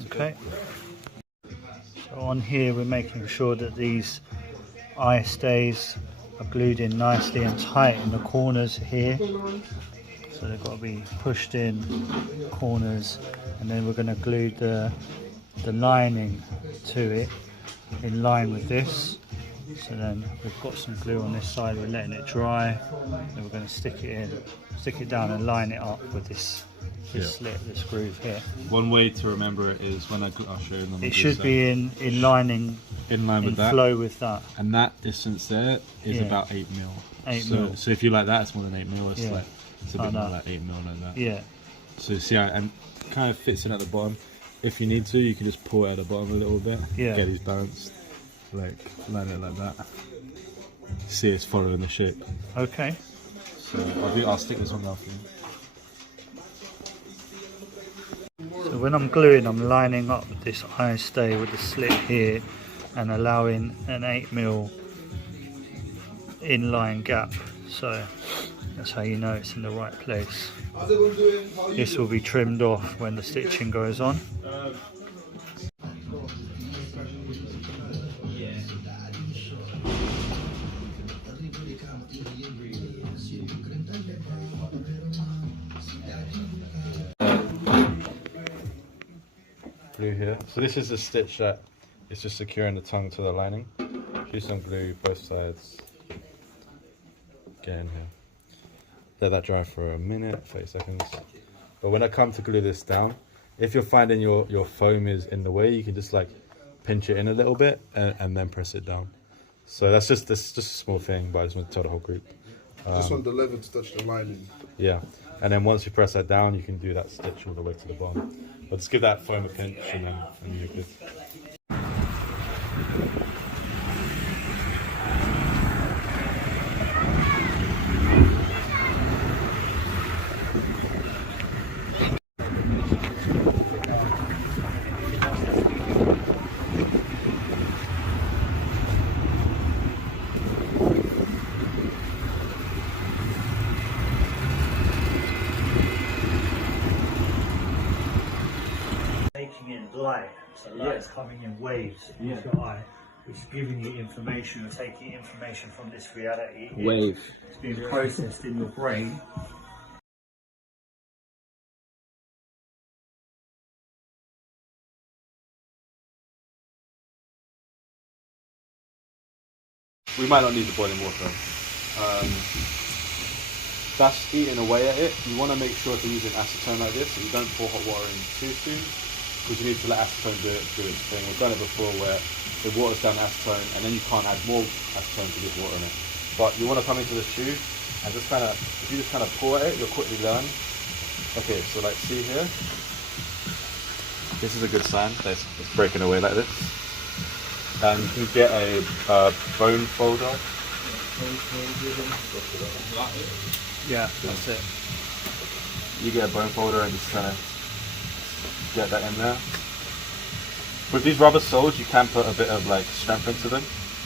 Okay. So on here we're making sure that these eye stays are glued in nicely and tight in the corners here. So they've got to be pushed in corners, and then we're going to glue the lining to it in line with this. So then we've got some glue on this side, we're letting it dry, then we're going to stick it down and line it up with this slit, this groove here. One way to remember it is when I'll show you. It should be in line with that, flow with that. And that distance there is about 8 mil. 8 mil. So if you like that, it's more than 8 mil. It's like it's a bit more that. like 8 mil like that. Yeah. So see, and kind of fits in at the bottom. If you need to, you can just pull it at the bottom a little bit. Yeah. Get these balanced, like line it like that. See, it's following the shape. Okay. So I'll stick this one down for you. So when I'm gluing, I'm lining up with this eye stay with the slit here and allowing an 8 mil inline gap. So that's how you know it's in the right place. This will be trimmed off when the stitching goes on. Glue here. So this is the stitch that is just securing the tongue to the lining. Use some glue both sides. Get in here. Let that dry for a minute, 30 seconds. But when I come to glue this down, if you're finding your foam is in the way, you can just like pinch it in a little bit and then press it down. So that's just a small thing, but I just want to tell the whole group. Just want the leather to touch the lining. Yeah, and then once you press that down, you can do that stitch all the way to the bottom. But just give that foam a pinch and then you're good. Taking in light, so light is coming in waves into your eye, which is giving you information. You're taking information from this reality. Wave. It's being processed in your brain. We might not need the boiling water. That's eating away at it. You want to make sure to use an acetone like this, so you don't pour hot water in too soon, because you need to let acetone do its thing. We've done it before where it waters down acetone, and then you can't add more acetone to get water in it. But you want to come into the shoe and just kind of, if you just kind of pour at it, you'll quickly learn. Okay, so like see here, this is a good sign that it's breaking away like this. And you can get a bone folder. Yeah, that's it. You get a bone folder and just kind of get that in there. With these rubber soles, you can put a bit of like strength into them.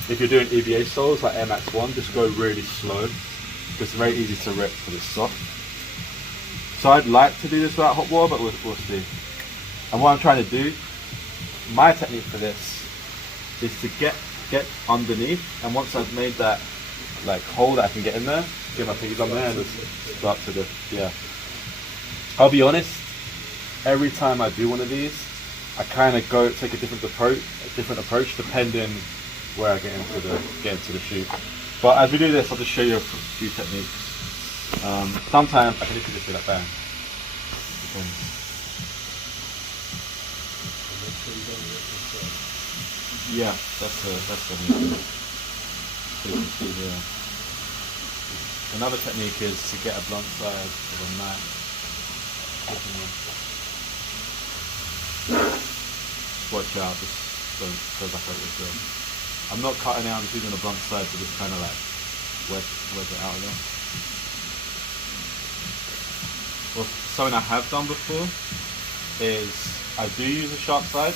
If you're doing EVA soles like Air Max 1, just go really slow, because it's very easy to rip because it's soft. So I'd like to do this without hot water, but we'll see. And what I'm trying to do, my technique for this is to get underneath, and once I've made that like hole that I can get in there, get my fingers on there and just start to the, yeah. I'll be honest, every time I do one of these, I kind of take a different approach depending where I get into the shoe. But as we do this, I'll just show you a few techniques. Sometimes I can just do that bang. Depends. Yeah, that's the technique. So you can see here. Another technique is to get a blunt side of a mat. Watch out, just don't go back over this way. I'm not cutting it, I'm just using a blunt side to just kind of like wedge it out again. Well, something I have done before is I do use a sharp side,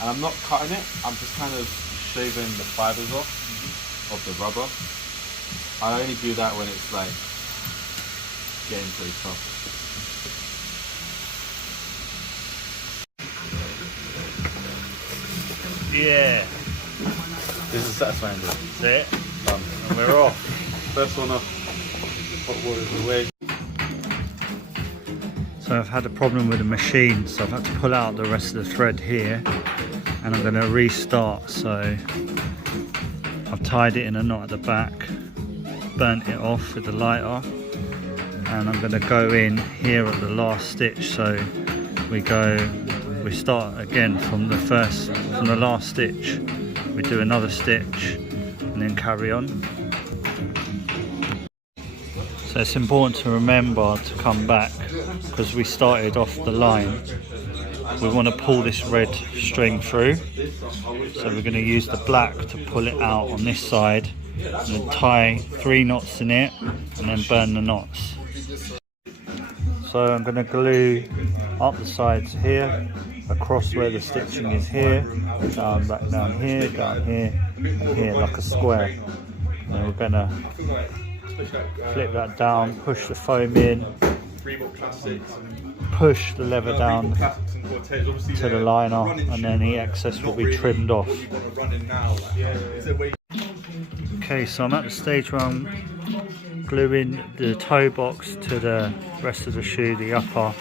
and I'm not cutting it, I'm just kind of shaving the fibers off of the rubber. I only do that when it's like getting pretty tough. Yeah, This is satisfying, bro. that's it. Done. And we're off. First one off. Hot water's away. So I've had a problem with the machine, so I've had to pull out the rest of the thread here, and I'm going to restart. So I've tied it in a knot at the back, burnt it off with the lighter, and I'm going to go in here at the last stitch. So we start again from the last stitch. We do another stitch and then carry on. So it's important to remember to come back, because we started off the line. We want to pull this red string through, so we're going to use the black to pull it out on this side, and then tie 3 knots in it and then burn the knots. So I'm going to glue up the sides here, across where the stitching is here, back down here, and here like a square. And then we're going to flip that down, push the foam in, push the lever down to the liner, and then the excess will be trimmed off. Okay, so I'm at the stage where I'm gluing the toe box to the rest of the shoe, the upper.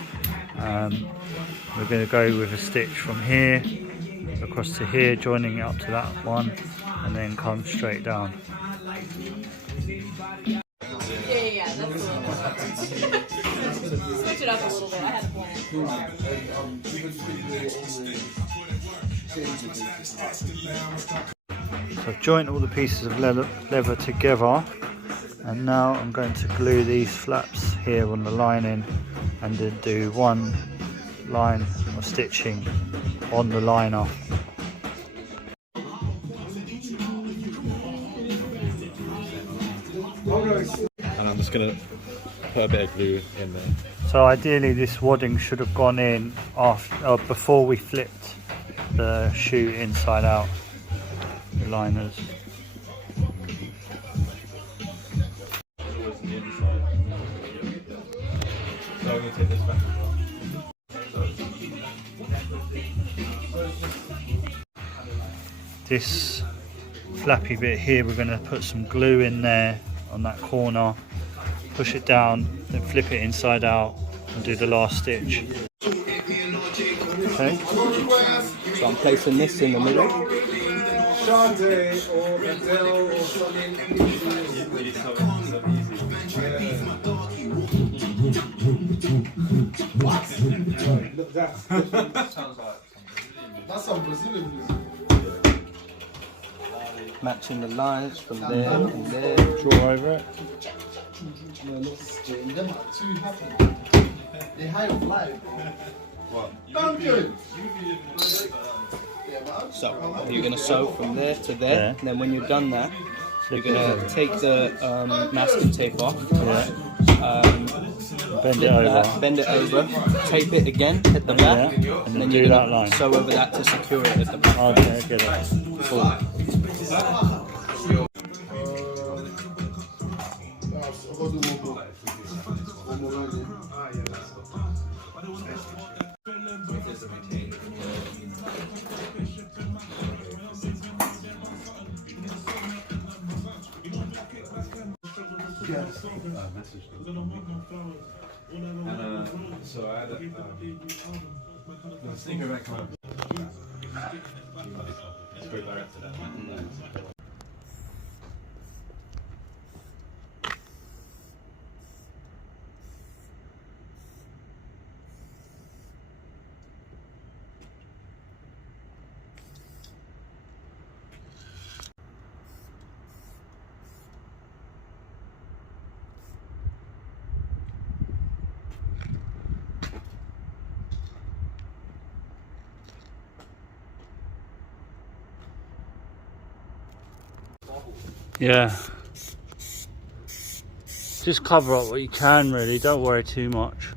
We're going to go with a stitch from here across to here, joining it up to that one, and then come straight down. Yeah, that's a little switch it up a little bit. I had a plan. So I've joined all the pieces of leather together, and now I'm going to glue these flaps here on the lining, and then do one line of stitching on the liner. And I'm just going to put a bit of glue in there. So ideally this wadding should have gone in before we flipped the shoe inside out, the liners. So I'm going to take this back. This flappy bit here, we're going to put some glue in there on that corner, push it down, then flip it inside out and do the last stitch. Okay. So I'm placing this in the middle. That's some Brazilian music. Matching the lines from there and there. Draw over it. They high of life. Duncan! So you're going to sew from there to there, Yeah. and then when you've done that, you're Flip going to take the masking tape off, Bend flip it over. that, bend it over, tape it again at the back, Yeah. and then do you're that going line. to sew over that to secure it at the back. Okay, I get it. Cool. So I had a sneaker back come up. It's very direct to that. Yeah. Just cover up what you can, really. Don't worry too much.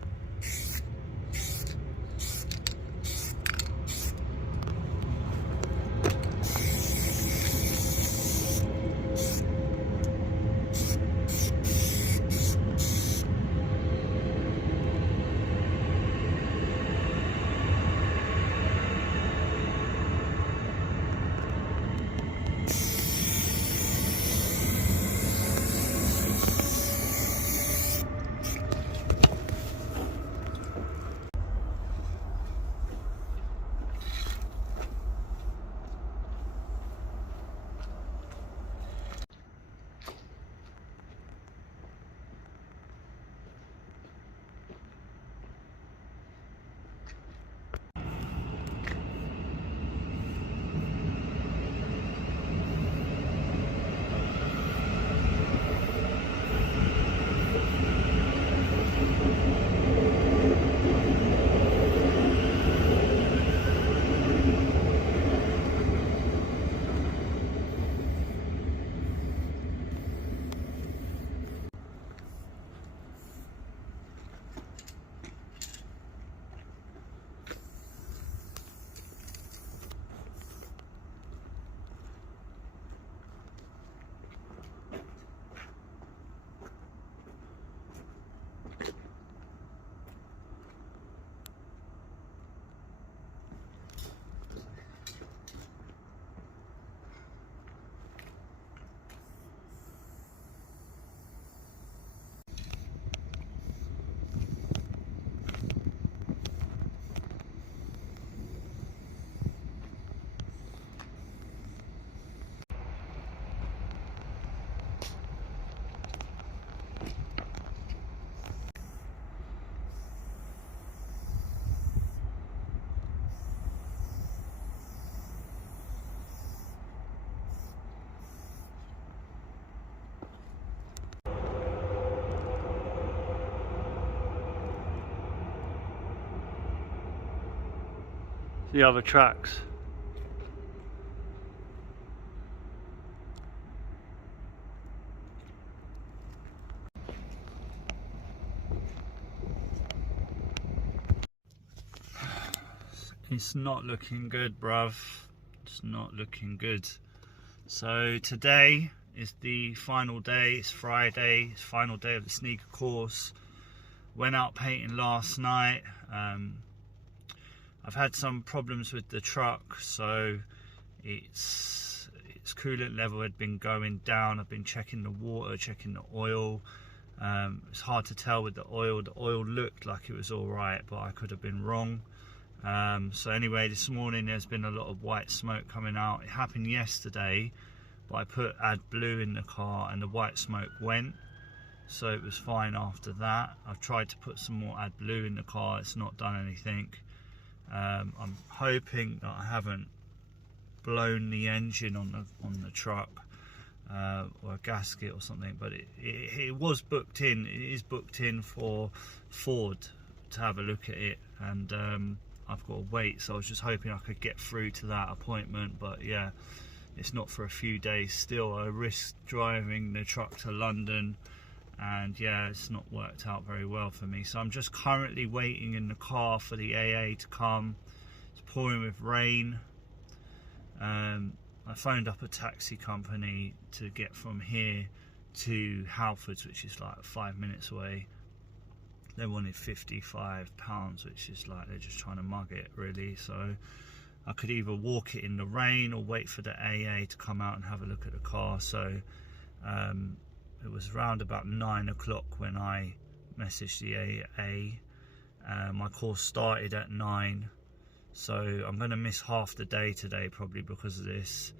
the other tracks. It's not looking good, bruv. It's not looking good. So today is the final day. It's Friday. It's final day of the sneaker course. Went out painting last night. I've had some problems with the truck, so its coolant level had been going down. I've been checking the water, checking the oil. It's hard to tell with the oil. The oil looked like it was all right, but I could have been wrong. So anyway, this morning there's been a lot of white smoke coming out. It happened yesterday, but I put AdBlue in the car and the white smoke went, so it was fine after that. I've tried to put some more AdBlue in the car. It's not done anything. I'm hoping that I haven't blown the engine on the truck or a gasket or something, but it was booked in. It is booked in for Ford to have a look at it, and I've got to wait, so I was just hoping I could get through to that appointment, but yeah, it's not for a few days still. I risked driving the truck to London, and yeah, it's not worked out very well for me. So I'm just currently waiting in the car for the AA to come. It's pouring with rain. I phoned up a taxi company to get from here to Halfords, which is like 5 minutes away. They wanted £55, which is like they're just trying to mug it really. So I could either walk it in the rain or wait for the AA to come out and have a look at the car. So it was around about 9 o'clock when I messaged the AA. My course started at 9, so I'm going to miss half the day today probably because of this.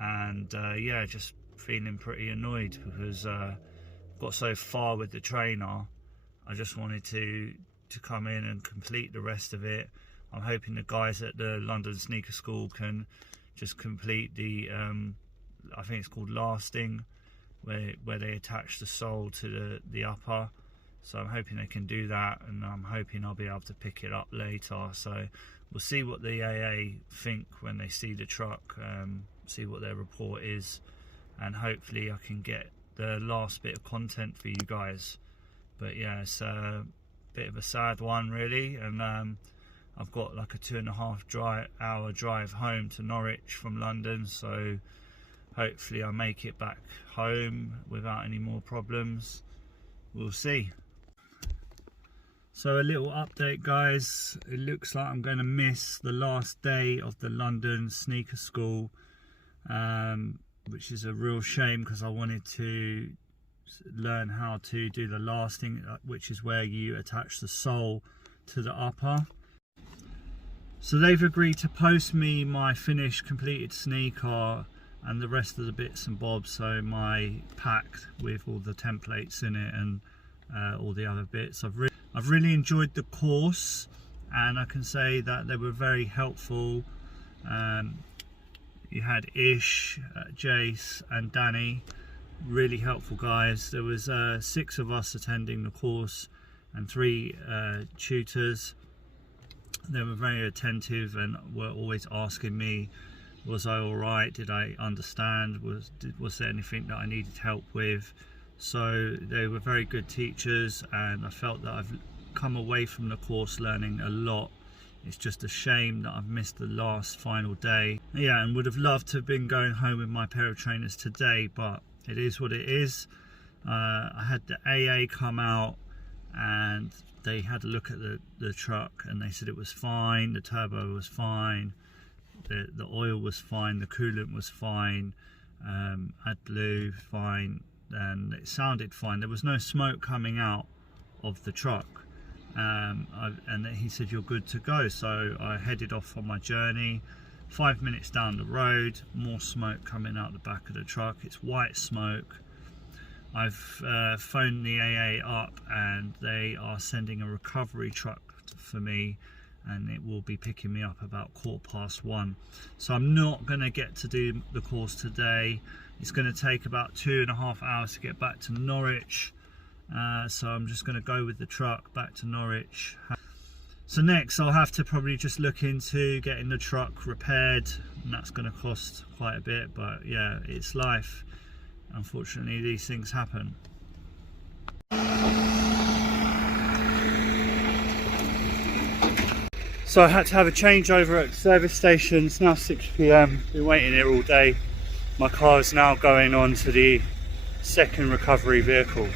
And yeah, just feeling pretty annoyed because got so far with the trainer. I just wanted to come in and complete the rest of it. I'm hoping the guys at the London Sneaker School can just complete the I think it's called lasting, where they attach the sole to the upper. So I'm hoping they can do that, and I'm hoping I'll be able to pick it up later. So we'll see what the AA think when they see the truck, see what their report is, and hopefully I can get the last bit of content for you guys. But yeah, it's a bit of a sad one really, and I've got like a 2.5 hour drive home to Norwich from London, so hopefully I make it back home without any more problems. We'll see. So a little update guys, it looks like I'm going to miss the last day of the London Sneaker School, which is a real shame because I wanted to learn how to do the lasting, which is where you attach the sole to the upper. So they've agreed to post me my finished completed sneaker and the rest of the bits and bobs, so my pack with all the templates in it and all the other bits. I've really enjoyed the course, and I can say that they were very helpful. You had Ish, Jace and Danny, really helpful guys. There was 6 of us attending the course and 3 tutors. They were very attentive and were always asking me, was I all right? Did I understand? Was there anything that I needed help with? So they were very good teachers, and I felt that I've come away from the course learning a lot. It's just a shame that I've missed the last final day. Yeah, and would have loved to have been going home with my pair of trainers today, but it is what it is. I had the AA come out and they had a look at the truck, and they said it was fine, the turbo was fine, the oil was fine, the coolant was fine, AdBlue fine, and it sounded fine. There was no smoke coming out of the truck, and he said you're good to go. So I headed off on my journey. 5 minutes down the road, more smoke coming out the back of the truck. It's white smoke. I've phoned the AA up, and they are sending a recovery truck for me, and it will be picking me up about 1:15. So I'm not going to get to do the course today. It's going to take about 2.5 hours to get back to Norwich, so I'm just going to go with the truck back to Norwich. So next I'll have to probably just look into getting the truck repaired, and that's going to cost quite a bit, but yeah, it's life. Unfortunately, these things happen. So I had to have a changeover at the service station. It's now 6 PM. Been waiting here all day. My car is now going on to the second recovery vehicle.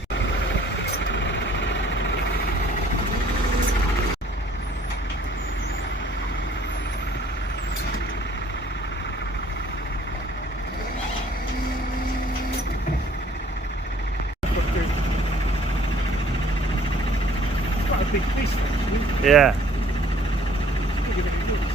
Quite a big piece, actually. Yeah. Bigger than it looks.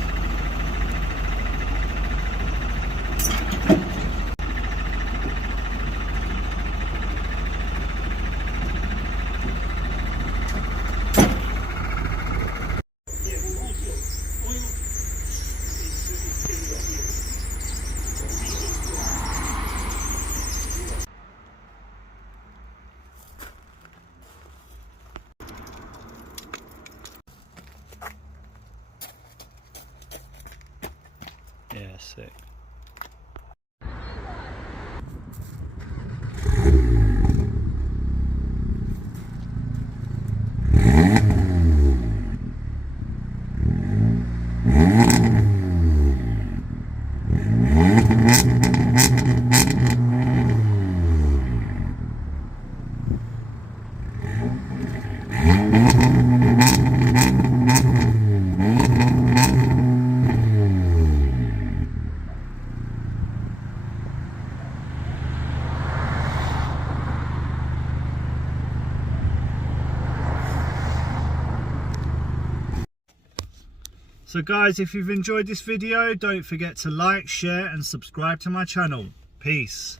Yeah, sick. So guys, if you've enjoyed this video, don't forget to like, share and subscribe to my channel. Peace.